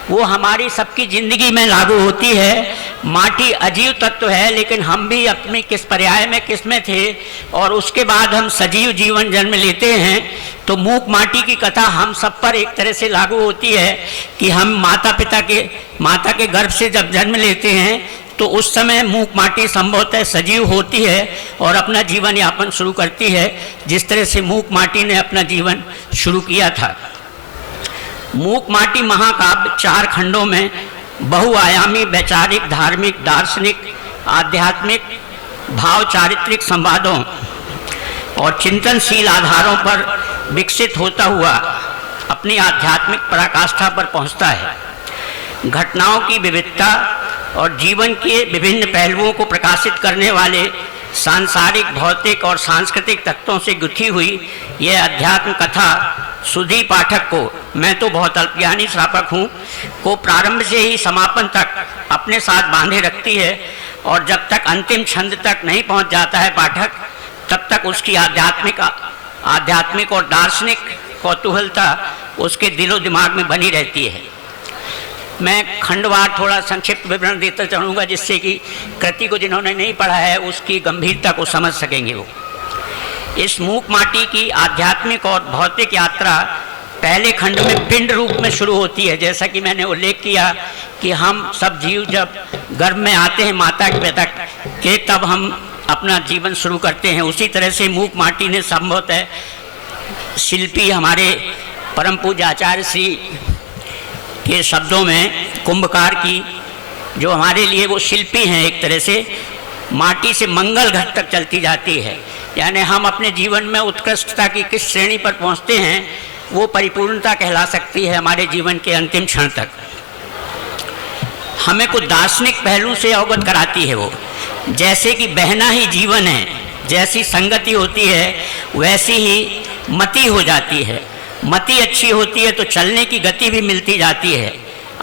वो हमारी सबकी जिंदगी में लागू होती है। माटी अजीव तत्व है, लेकिन हम भी अपनी किस पर्याय में किस में थे, और उसके बाद हम सजीव जीवन जन्म लेते हैं। तो मूक माटी की कथा हम सब पर एक तरह से लागू होती है कि हम माता के गर्भ से जब जन्म लेते हैं तो उस समय मूक माटी संभवतः सजीव होती है और अपना जीवन यापन शुरू करती है, जिस तरह से मूक माटी ने अपना जीवन शुरू किया था। मूक माटी महाकाव्य 4 खंडों में बहुआयामी वैचारिक, धार्मिक, दार्शनिक, आध्यात्मिक, भाव चारित्रिक संवादों और चिंतनशील आधारों पर विकसित होता हुआ अपनी आध्यात्मिक पराकाष्ठा पर पहुंचता है। घटनाओं की विविधता और जीवन के विभिन्न पहलुओं को प्रकाशित करने वाले सांसारिक, भौतिक और सांस्कृतिक तत्वों से गुथी हुई यह अध्यात्म कथा सुधी पाठक को, मैं तो बहुत अल्पज्ञानी श्रापक हूँ, को प्रारंभ से ही समापन तक अपने साथ बांधे रखती है, और जब तक अंतिम छंद तक नहीं पहुँच जाता है पाठक, तब तक उसकी आध्यात्मिक और दार्शनिक कौतूहलता उसके दिलो दिमाग में बनी रहती है। मैं खंडवार थोड़ा संक्षिप्त विवरण देता चलूँगा, जिससे कि कृति को जिन्होंने नहीं पढ़ा है उसकी गंभीरता को समझ सकेंगे वो। इस मूक माटी की आध्यात्मिक और भौतिक यात्रा पहले खंड में पिंड रूप में शुरू होती है। जैसा कि मैंने उल्लेख किया कि हम सब जीव जब गर्भ में आते हैं माता के पिता के, तब हम अपना जीवन शुरू करते हैं। उसी तरह से मूक माटी ने संभवतः शिल्पी हमारे परम पूज्य आचार्य श्री के शब्दों में कुंभकार की, जो हमारे लिए वो शिल्पी हैं, एक तरह से माटी से मंगल घट तक चलती जाती है। यानी हम अपने जीवन में उत्कृष्टता की किस श्रेणी पर पहुंचते हैं, वो परिपूर्णता कहला सकती है हमारे जीवन के अंतिम क्षण तक। हमें कुछ दार्शनिक पहलू से अवगत कराती है वो, जैसे कि बहना ही जीवन है, जैसी संगति होती है वैसी ही मति हो जाती है, मति अच्छी होती है तो चलने की गति भी मिलती जाती है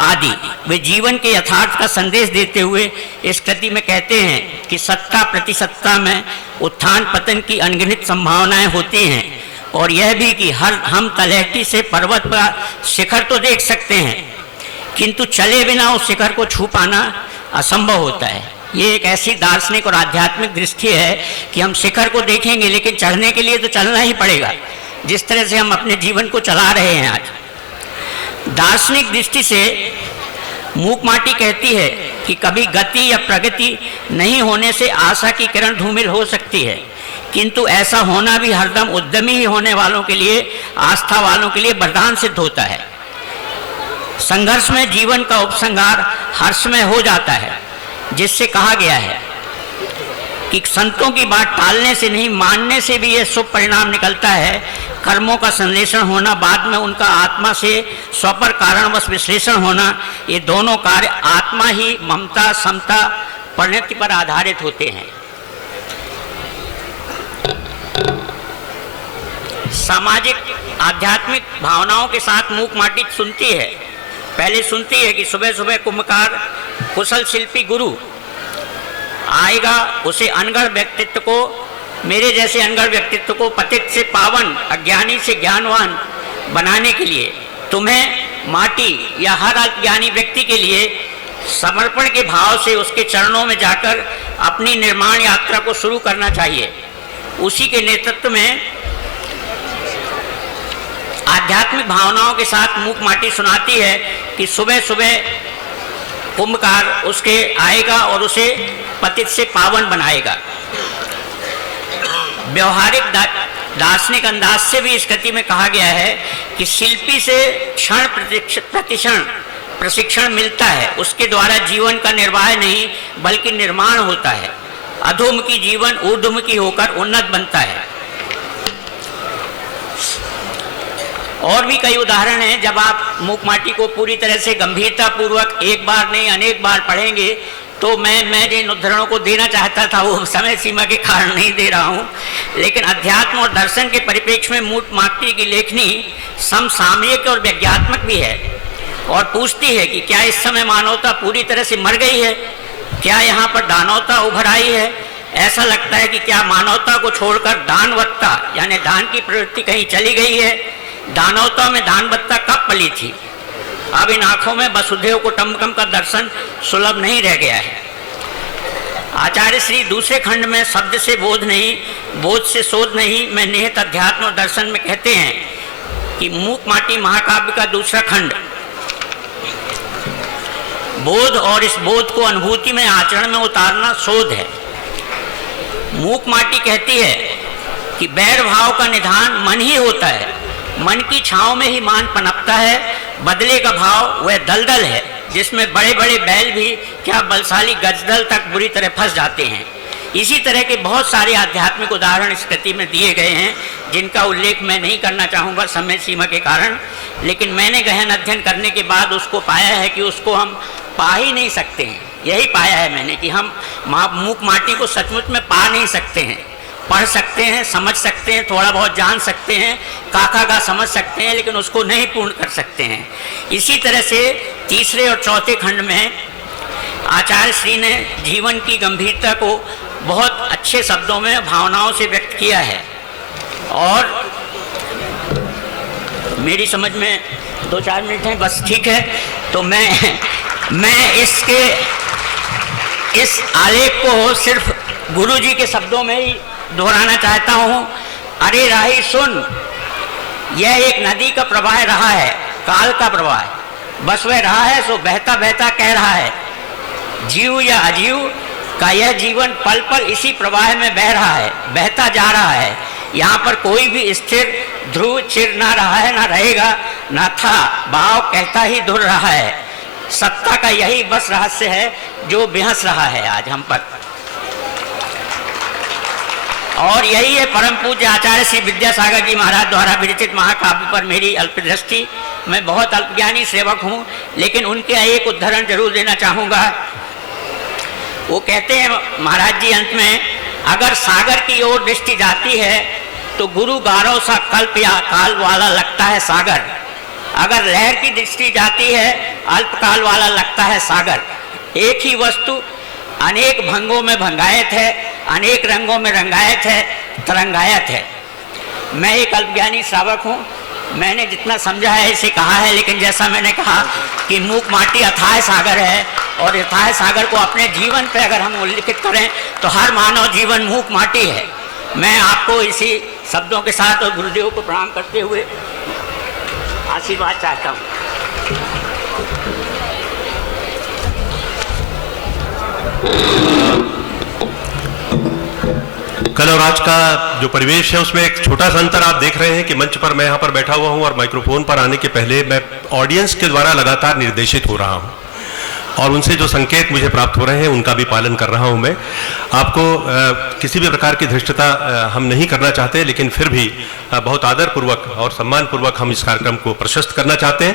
आदि। वे जीवन के यथार्थ का संदेश देते हुए इस कृति में कहते हैं कि सत्ता प्रतिसत्ता में उत्थान पतन की अनगिनत संभावनाएं होती हैं, और यह भी कि हम तलहटी से पर्वत पर शिखर तो देख सकते हैं, किंतु चले बिना उस शिखर को छू पाना असंभव होता है। ये एक ऐसी दार्शनिक और आध्यात्मिक दृष्टि है कि हम शिखर को देखेंगे लेकिन चढ़ने के लिए तो चलना ही पड़ेगा, जिस तरह से हम अपने जीवन को चला रहे हैं आज। दार्शनिक दृष्टि से मूक माटी कहती है कि कभी गति या प्रगति नहीं होने से आशा की किरण धूमिल हो सकती है, किंतु ऐसा होना भी हरदम उद्यमी ही होने वालों के लिए, आस्था वालों के लिए वरदान सिद्ध होता है। संघर्ष में जीवन का उपसंहार हर्षमय हो जाता है, जिससे कहा गया है कि संतों की बात टालने से नहीं मानने से भी यह शुभ परिणाम निकलता है। कर्मों का संश्लेषण होना, बाद में उनका आत्मा से स्वपर कारणवश विश्लेषण होना, ये दोनों कार्य आत्मा ही ममता, समता, परिणति पर आधारित होते हैं। सामाजिक आध्यात्मिक भावनाओं के साथ मूक माटी सुनती है। पहले सुनती है कि सुबह सुबह कुंभकार कुशल शिल्पी गुरु आएगा, उसे अनगढ़ व्यक्तित्व को, मेरे जैसे अनगढ़ व्यक्तित्व को पतित से पावन, अज्ञानी से ज्ञानवान बनाने के लिए तुम्हें माटी या हर अज्ञानी व्यक्ति के लिए समर्पण के भाव से उसके चरणों में जाकर अपनी निर्माण यात्रा को शुरू करना चाहिए। उसी के नेतृत्व में आध्यात्मिक भावनाओं के साथ मूक माटी सुनाती है कि सुबह सुबह कुंभकार उसके आएगा और उसे पतित से पावन बनाएगा। व्यवहारिक दार्शनिक अंदाज से भी इस कृति में कहा गया है कि शिल्पी से क्षण प्रतिक्षण प्रशिक्षण मिलता है, उसके द्वारा जीवन का निर्वाह नहीं बल्कि निर्माण होता है। अधोमुखी जीवन ऊर्ध्वमुखी होकर उन्नत बनता है। और भी कई उदाहरण हैं। जब आप मूक माटी को पूरी तरह से गंभीरता पूर्वक एक बार नहीं अनेक बार पढ़ेंगे तो मैं जिन उदाहरणों को देना चाहता था वो समय सीमा के कारण नहीं दे रहा हूँ, लेकिन अध्यात्म और दर्शन के परिप्रेक्ष्य में मूक माटी की लेखनी समसामयिक और व्यंग्यात्मक भी है और पूछती है कि क्या इस समय मानवता पूरी तरह से मर गई है, क्या यहाँ पर दानवता उभर आई है। ऐसा लगता है कि क्या मानवता को छोड़कर दानवत्ता यानी दान की प्रवृत्ति कहीं चली गई है। दानवता में दानवत्ता कब पली थी। अब इन आंखों में वसुदेव कुटुंबकम का दर्शन सुलभ नहीं रह गया है। आचार्य श्री दूसरे खंड में शब्द से बोध नहीं, बोध से शोध नहीं में निहित अध्यात्म और दर्शन में कहते हैं कि मूक माटी महाकाव्य का दूसरा खंड बोध और इस बोध को अनुभूति में आचरण में उतारना शोध है। मूक माटी कहती है कि बैर भाव का निधान मन ही होता है, मन की छांव में ही मान पनपता है। बदले का भाव वह दलदल है जिसमें बड़े बड़े बैल भी क्या बलशाली गजदल तक बुरी तरह फंस जाते हैं। इसी तरह के बहुत सारे आध्यात्मिक उदाहरण इस कृति में दिए गए हैं जिनका उल्लेख मैं नहीं करना चाहूँगा समय सीमा के कारण, लेकिन मैंने गहन अध्ययन करने के बाद उसको पाया है कि उसको हम पा ही नहीं सकते हैं। यही पाया है मैंने कि हम मूक माटी को सचमुच में पा नहीं सकते हैं। पढ़ सकते हैं, समझ सकते हैं, थोड़ा बहुत जान सकते हैं, काका का समझ सकते हैं, लेकिन उसको नहीं पूर्ण कर सकते हैं। इसी तरह से तीसरे और चौथे खंड में आचार्य श्री ने जीवन की गंभीरता को बहुत अच्छे शब्दों में भावनाओं से व्यक्त किया है और मेरी समझ में 2-4 मिनट हैं बस, ठीक है। तो मैं इस आलेख को सिर्फ गुरु जी के शब्दों में ही दोहराना चाहता हूँ। अरे राही सुन, यह एक नदी का प्रवाह रहा है, काल का प्रवाह, बस वह रहा है सो बहता बहता कह रहा है। जीव या अजीव का यह जीवन पल पल इसी प्रवाह में बह रहा है, बहता जा रहा है। यहाँ पर कोई भी स्थिर ध्रुव चिर ना रहा है, ना रहेगा, ना था। भाव कहता ही धुर रहा है। सत्ता का यही बस रहस्य है जो बेहस रहा है आज हम पर, और यही है परम पूज्य आचार्य श्री विद्यासागर जी महाराज द्वारा विरचित महाकाव्य पर मेरी अल्पदृष्टि। मैं बहुत अल्पज्ञानी सेवक हूँ, लेकिन उनके एक उदाहरण जरूर देना चाहूँगा। वो कहते हैं महाराज जी अंत में, अगर सागर की ओर दृष्टि जाती है तो गुरु गारो सा कल्प या काल वाला लगता है सागर। अगर लहर की दृष्टि जाती है अल्पकाल वाला लगता है सागर। एक ही वस्तु अनेक भंगों में भंगायत है, अनेक रंगों में रंगायत है, तरंगायत है। मैं एक अल्पज्ञानी श्रावक हूँ। मैंने जितना समझा है इसे कहा है, लेकिन जैसा मैंने कहा कि मूक माटी अथाह सागर है, और अथाह सागर को अपने जीवन पे अगर हम उल्लिखित करें तो हर मानव जीवन मूक माटी है। मैं आपको इसी शब्दों के साथ और गुरुदेव को प्रणाम करते हुए आशीर्वाद चाहता हूँ। कल और आज का जो परिवेश है उसमें एक छोटा सा अंतर आप देख रहे हैं कि मंच पर मैं यहाँ पर बैठा हुआ हूँ और माइक्रोफोन पर आने के पहले मैं ऑडियंस के द्वारा लगातार निर्देशित हो रहा हूँ और उनसे जो संकेत मुझे प्राप्त हो रहे हैं उनका भी पालन कर रहा हूँ मैं। आपको किसी भी प्रकार की धृष्टता हम नहीं करना चाहते, लेकिन फिर भी बहुत आदरपूर्वक और सम्मानपूर्वक हम इस कार्यक्रम को प्रशस्त करना चाहते हैं।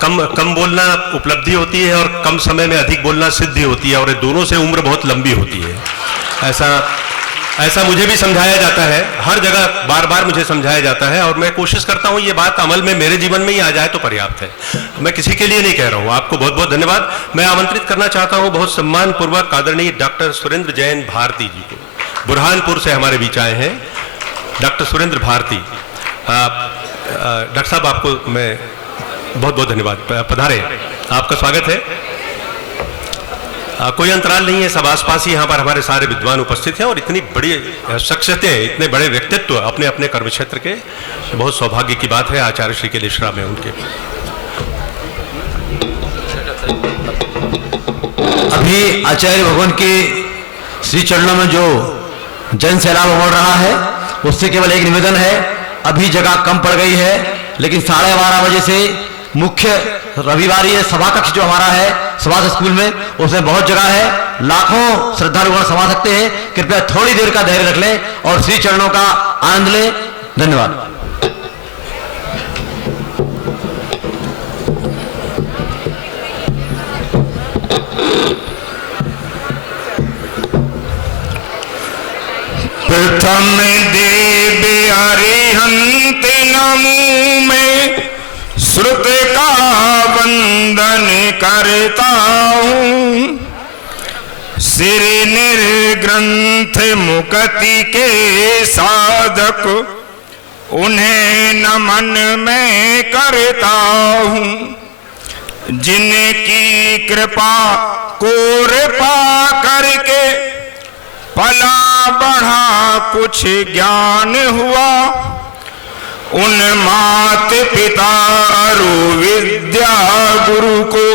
कम बोलना उपलब्धि होती है और कम समय में अधिक बोलना सिद्धि होती है, और ये दोनों से उम्र बहुत लंबी होती है। ऐसा मुझे भी समझाया जाता है, हर जगह बार बार मुझे समझाया जाता है, और मैं कोशिश करता हूँ ये बात अमल में मेरे जीवन में ही आ जाए तो पर्याप्त है। मैं किसी के लिए नहीं कह रहा हूँ। आपको बहुत बहुत धन्यवाद। मैं आमंत्रित करना चाहता हूँ बहुत सम्मानपूर्वक आदरणीय डॉक्टर सुरेंद्र जैन भारती जी को। बुरहानपुर से हमारे बीच आए हैं डॉक्टर सुरेंद्र भारती। डॉक्टर साहब, आपको मैं बहुत बहुत धन्यवाद। पधारे, आपका स्वागत है। कोई अंतराल नहीं है, सब आसपास ही यहाँ पर हमारे सारे विद्वान उपस्थित हैं, और इतनी बड़ी शख्सियतें, इतने बड़े व्यक्तित्व अपने अपने कर्म क्षेत्र के, बहुत सौभाग्य की बात है। आचार्य श्री के लिश्रा में उनके अभी आचार्य भगवान के श्री चरणों में जो जन सैलाब उमड़ रहा है, उससे केवल एक निवेदन है। अभी जगह कम पड़ गई है, लेकिन 12:30 बजे से मुख्य रविवारी सभा कक्ष जो हमारा है सुभाष स्कूल में, उसमें बहुत जगह है। लाखों श्रद्धालुगण समा सकते हैं। कृपया थोड़ी देर का धैर्य रख लें और श्री चरणों का आनंद लें। धन्यवाद। प्रथम देव अरिहंत नमो में श्रुत का वंदन करता हूँ। सिर निर्ग्रंथ मुक्ति के साधक उन्हें नमन मैं करता हूँ। जिनकी कृपा को कृपा करके पला बढ़ा कुछ ज्ञान हुआ, उन मात पिता विद्या गुरु को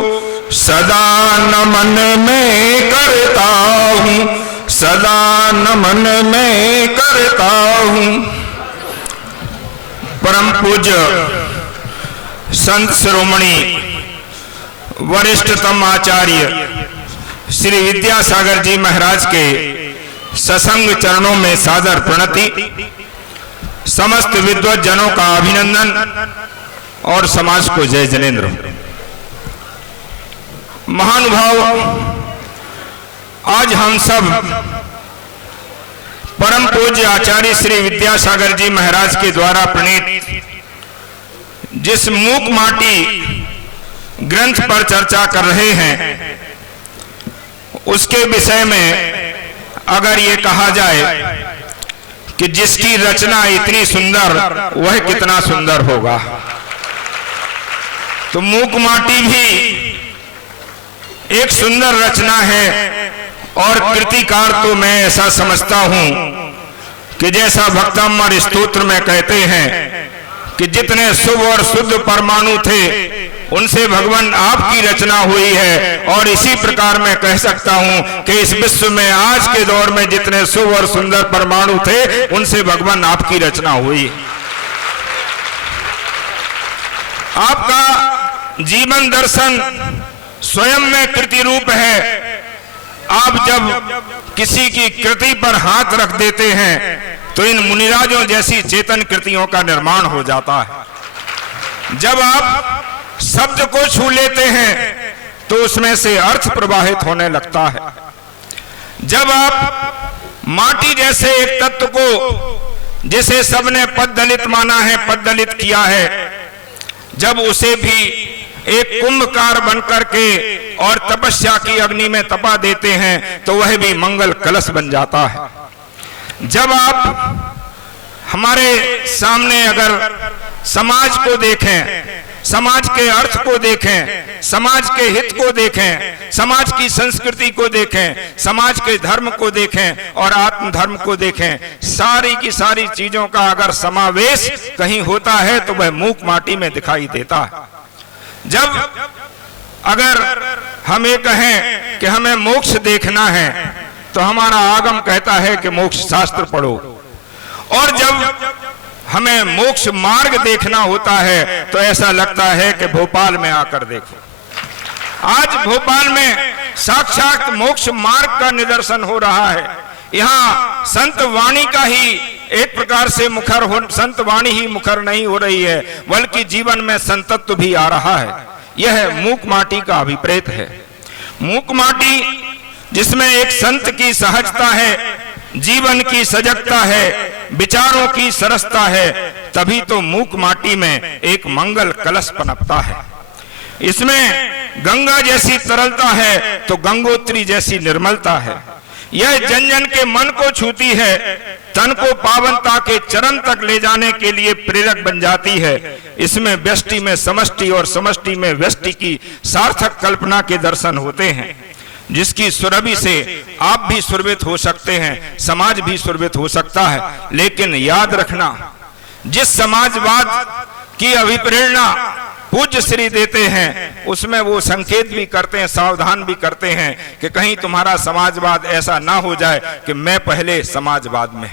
सदा नमन में करता हूँ, सदा नमन में करता हूँ। परम पूज्य संत शिरोमणि वरिष्ठतम आचार्य श्री विद्यासागर जी महाराज के ससंग चरणों में सादर प्रणति, समस्त विद्वत जनों का अभिनंदन और समाज को जय जनेन्द्र। महानुभाव, आज हम सब परम पूज्य आचार्य श्री विद्यासागर जी महाराज के द्वारा प्रणीत जिस मूक माटी ग्रंथ पर चर्चा कर रहे हैं, उसके विषय में अगर ये कहा जाए कि जिसकी रचना इतनी सुंदर, वह कितना सुंदर होगा, तो मूक माटी भी एक सुंदर रचना है। और कृतिकार तो मैं ऐसा समझता हूं कि जैसा भक्तामर स्तोत्र में कहते हैं कि जितने शुभ और शुद्ध परमाणु थे उनसे भगवान आपकी रचना हुई है। और इसी प्रकार मैं कह सकता हूं कि इस विश्व में आज के दौर में जितने शुभ और सुंदर परमाणु थे उनसे भगवान आपकी रचना हुई। आपका जीवन दर्शन स्वयं में कृति रूप है। आप जब किसी की कृति पर हाथ रख देते हैं तो इन मुनिराजों जैसी चेतन कृतियों का निर्माण हो जाता है। जब आप शब्द को छू लेते हैं तो उसमें से अर्थ प्रवाहित होने लगता है। जब आप माटी जैसे एक तत्व को, जिसे सबने पद्दलित माना है, पद्दलित किया है, जब उसे भी एक कुंभकार बनकर के और तपस्या की अग्नि में तपा देते हैं तो वह भी मंगल कलश बन जाता है। जब आप हमारे सामने अगर समाज को देखें, समाज के अर्थ को देखें, समाज के हित को देखें, समाज की संस्कृति को देखें, समाज के धर्म को देखें और आत्म धर्म को देखें, सारी की सारी चीजों का अगर समावेश कहीं होता है तो वह मूक माटी में दिखाई देता है। जब अगर हम ये कहें कि हमें मोक्ष देखना है तो हमारा आगम कहता है कि मोक्ष शास्त्र पढ़ो, और जब हमें मोक्ष मार्ग देखना होता है तो ऐसा लगता है कि भोपाल में आकर देखो। आज भोपाल में साक्षात मोक्ष मार्ग का निदर्शन हो रहा है। यहाँ संत वाणी का ही एक प्रकार से मुखर हो, संत वाणी ही मुखर नहीं हो रही है, बल्कि जीवन में संतत्व भी आ रहा है। यह मूक माटी का अभिप्रेत है। मूक माटी जिसमें एक संत की सहजता है, जीवन की सजगता है, विचारों की सरसता है, तभी तो मूक माटी में एक मंगल कलश पनपता है। इसमें गंगा जैसी तरलता है तो गंगोत्री जैसी निर्मलता है। यह जन जन के मन को छूती है, तन को पावनता के चरण तक ले जाने के लिए प्रेरक बन जाती है। इसमें व्यष्टि में समष्टि और समष्टि में व्यष्टि की सार्थक कल्पना के दर्शन होते हैं, जिसकी सुरभि से आप भी सुरभित हो सकते हैं, समाज भी सुरभित हो सकता है। लेकिन याद रखना, जिस समाजवाद की अभिप्रेरणा पूज्य श्री देते हैं उसमें वो संकेत भी करते हैं, सावधान भी करते हैं कि कहीं तुम्हारा समाजवाद ऐसा ना हो जाए कि मैं पहले समाजवाद में।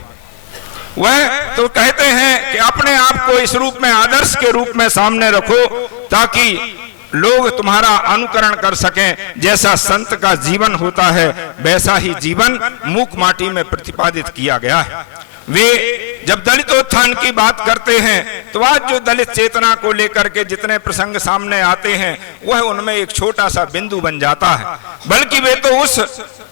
वह तो कहते हैं कि अपने आप को इस रूप में आदर्श के रूप में सामने रखो ताकि लोग तुम्हारा अनुकरण कर सकें। जैसा संत का जीवन होता है वैसा ही जीवन मूक माटी में प्रतिपादित किया गया है। वे जब दलितोत्थान की बात करते हैं तो आज जो दलित चेतना को लेकर के जितने प्रसंग सामने आते हैं वह उनमें एक छोटा सा बिंदु बन जाता है, बल्कि वे तो उस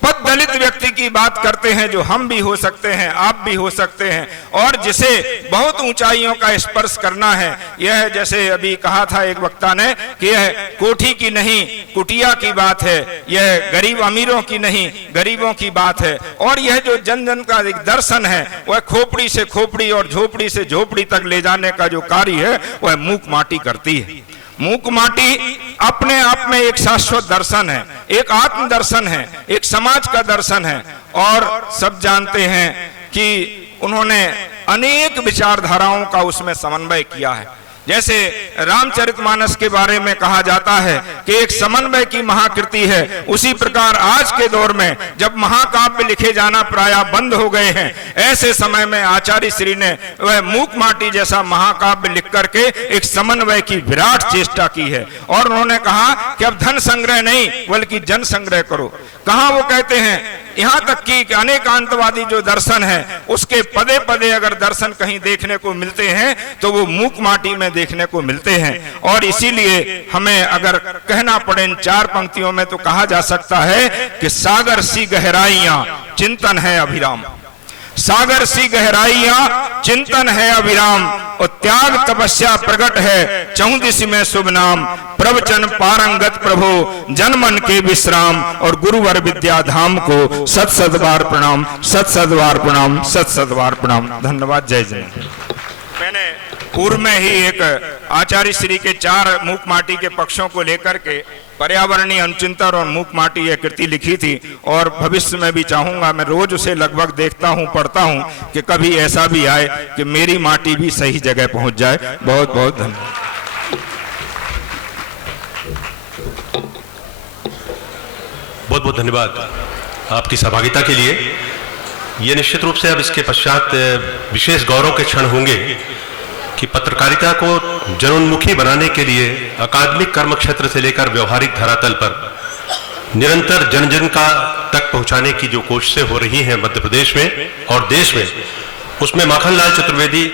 पद दलित व्यक्ति की बात करते हैं जो हम भी हो सकते हैं, आप भी हो सकते हैं, और जिसे बहुत ऊंचाइयों का स्पर्श करना है। यह जैसे अभी कहा था एक वक्ता ने कि यह कोठी की नहीं कुटिया की बात है, यह गरीब अमीरों की नहीं गरीबों की बात है। और यह जो जन जन का एक दर्शन है वह खोपड़ी से खोपड़ी और झोपड़ी से झोपड़ी तक ले जाने का जो कार्य है वह मूक माटी करती है। मूक माटी अपने आप में एक शाश्वत दर्शन है, एक आत्म दर्शन है, एक समाज का दर्शन है। और सब जानते हैं कि उन्होंने अनेक विचारधाराओं का उसमें समन्वय किया है। जैसे रामचरितमानस के बारे में कहा जाता है कि एक समन्वय की महाकृति है, उसी प्रकार आज के दौर में जब महाकाव्य लिखे जाना प्रायः बंद हो गए हैं, ऐसे समय में आचार्य श्री ने वह मूक माटी जैसा महाकाव्य लिख करके एक समन्वय की विराट चेष्टा की है। और उन्होंने कहा कि अब धन संग्रह नहीं बल्कि जन संग्रह करो। कहा वो कहते हैं यहाँ तक कि अनेकांतवादी जो दर्शन है उसके पदे पदे अगर दर्शन कहीं देखने को मिलते हैं तो वो मूक माटी में देखने को मिलते हैं। और इसीलिए हमें अगर कहना पड़े इन चार पंक्तियों में तो कहा जा सकता है कि सागर सी गहराइयां चिंतन है अभिराम, सागर सी गहराइयां चिंतन है अभिराम, और त्याग तपस्या प्रकट है चौदिश में शुभ नाम, प्रवचन पारंगत प्रभु जन मन के विश्राम, और गुरुवर विद्या धाम को सत सदबार प्रणाम, सत सदबार प्रणाम, सत सदबार प्रणाम। धन्यवाद। जय जय। मैंने पूर्व में ही एक आचार्य श्री के चार मूक माटी के पक्षों को लेकर के पर्यावरणीय अनुचिंतन और मूक माटी यह कृति लिखी थी, और भविष्य में भी चाहूंगा, मैं रोज उसे लगभग देखता हूं, पढ़ता हूं कि कभी ऐसा भी आए कि मेरी माटी भी सही जगह पहुंच जाए। बहुत बहुत धन्यवाद। बहुत बहुत धन्यवाद आपकी सहभागिता के लिए। ये निश्चित रूप से अब इसके पश्चात विशेष गौरव के क्षण होंगे कि पत्रकारिता को जनोन्मुखी बनाने के लिए अकादमिक कर्म क्षेत्र से लेकर व्यवहारिक धरातल पर निरंतर जन जन का तक पहुंचाने की जो कोशिशें हो रही हैं मध्य प्रदेश में और देश में, उसमें माखनलाल चतुर्वेदी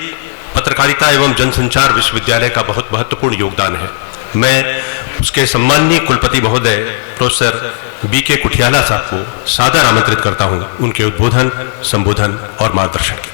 पत्रकारिता एवं जनसंचार विश्वविद्यालय का बहुत महत्वपूर्ण योगदान है। मैं उसके सम्माननीय कुलपति महोदय प्रोफेसर बीके कुठियाला साहब को सादर आमंत्रित करता हूं उनके उद्बोधन, संबोधन और मार्गदर्शन के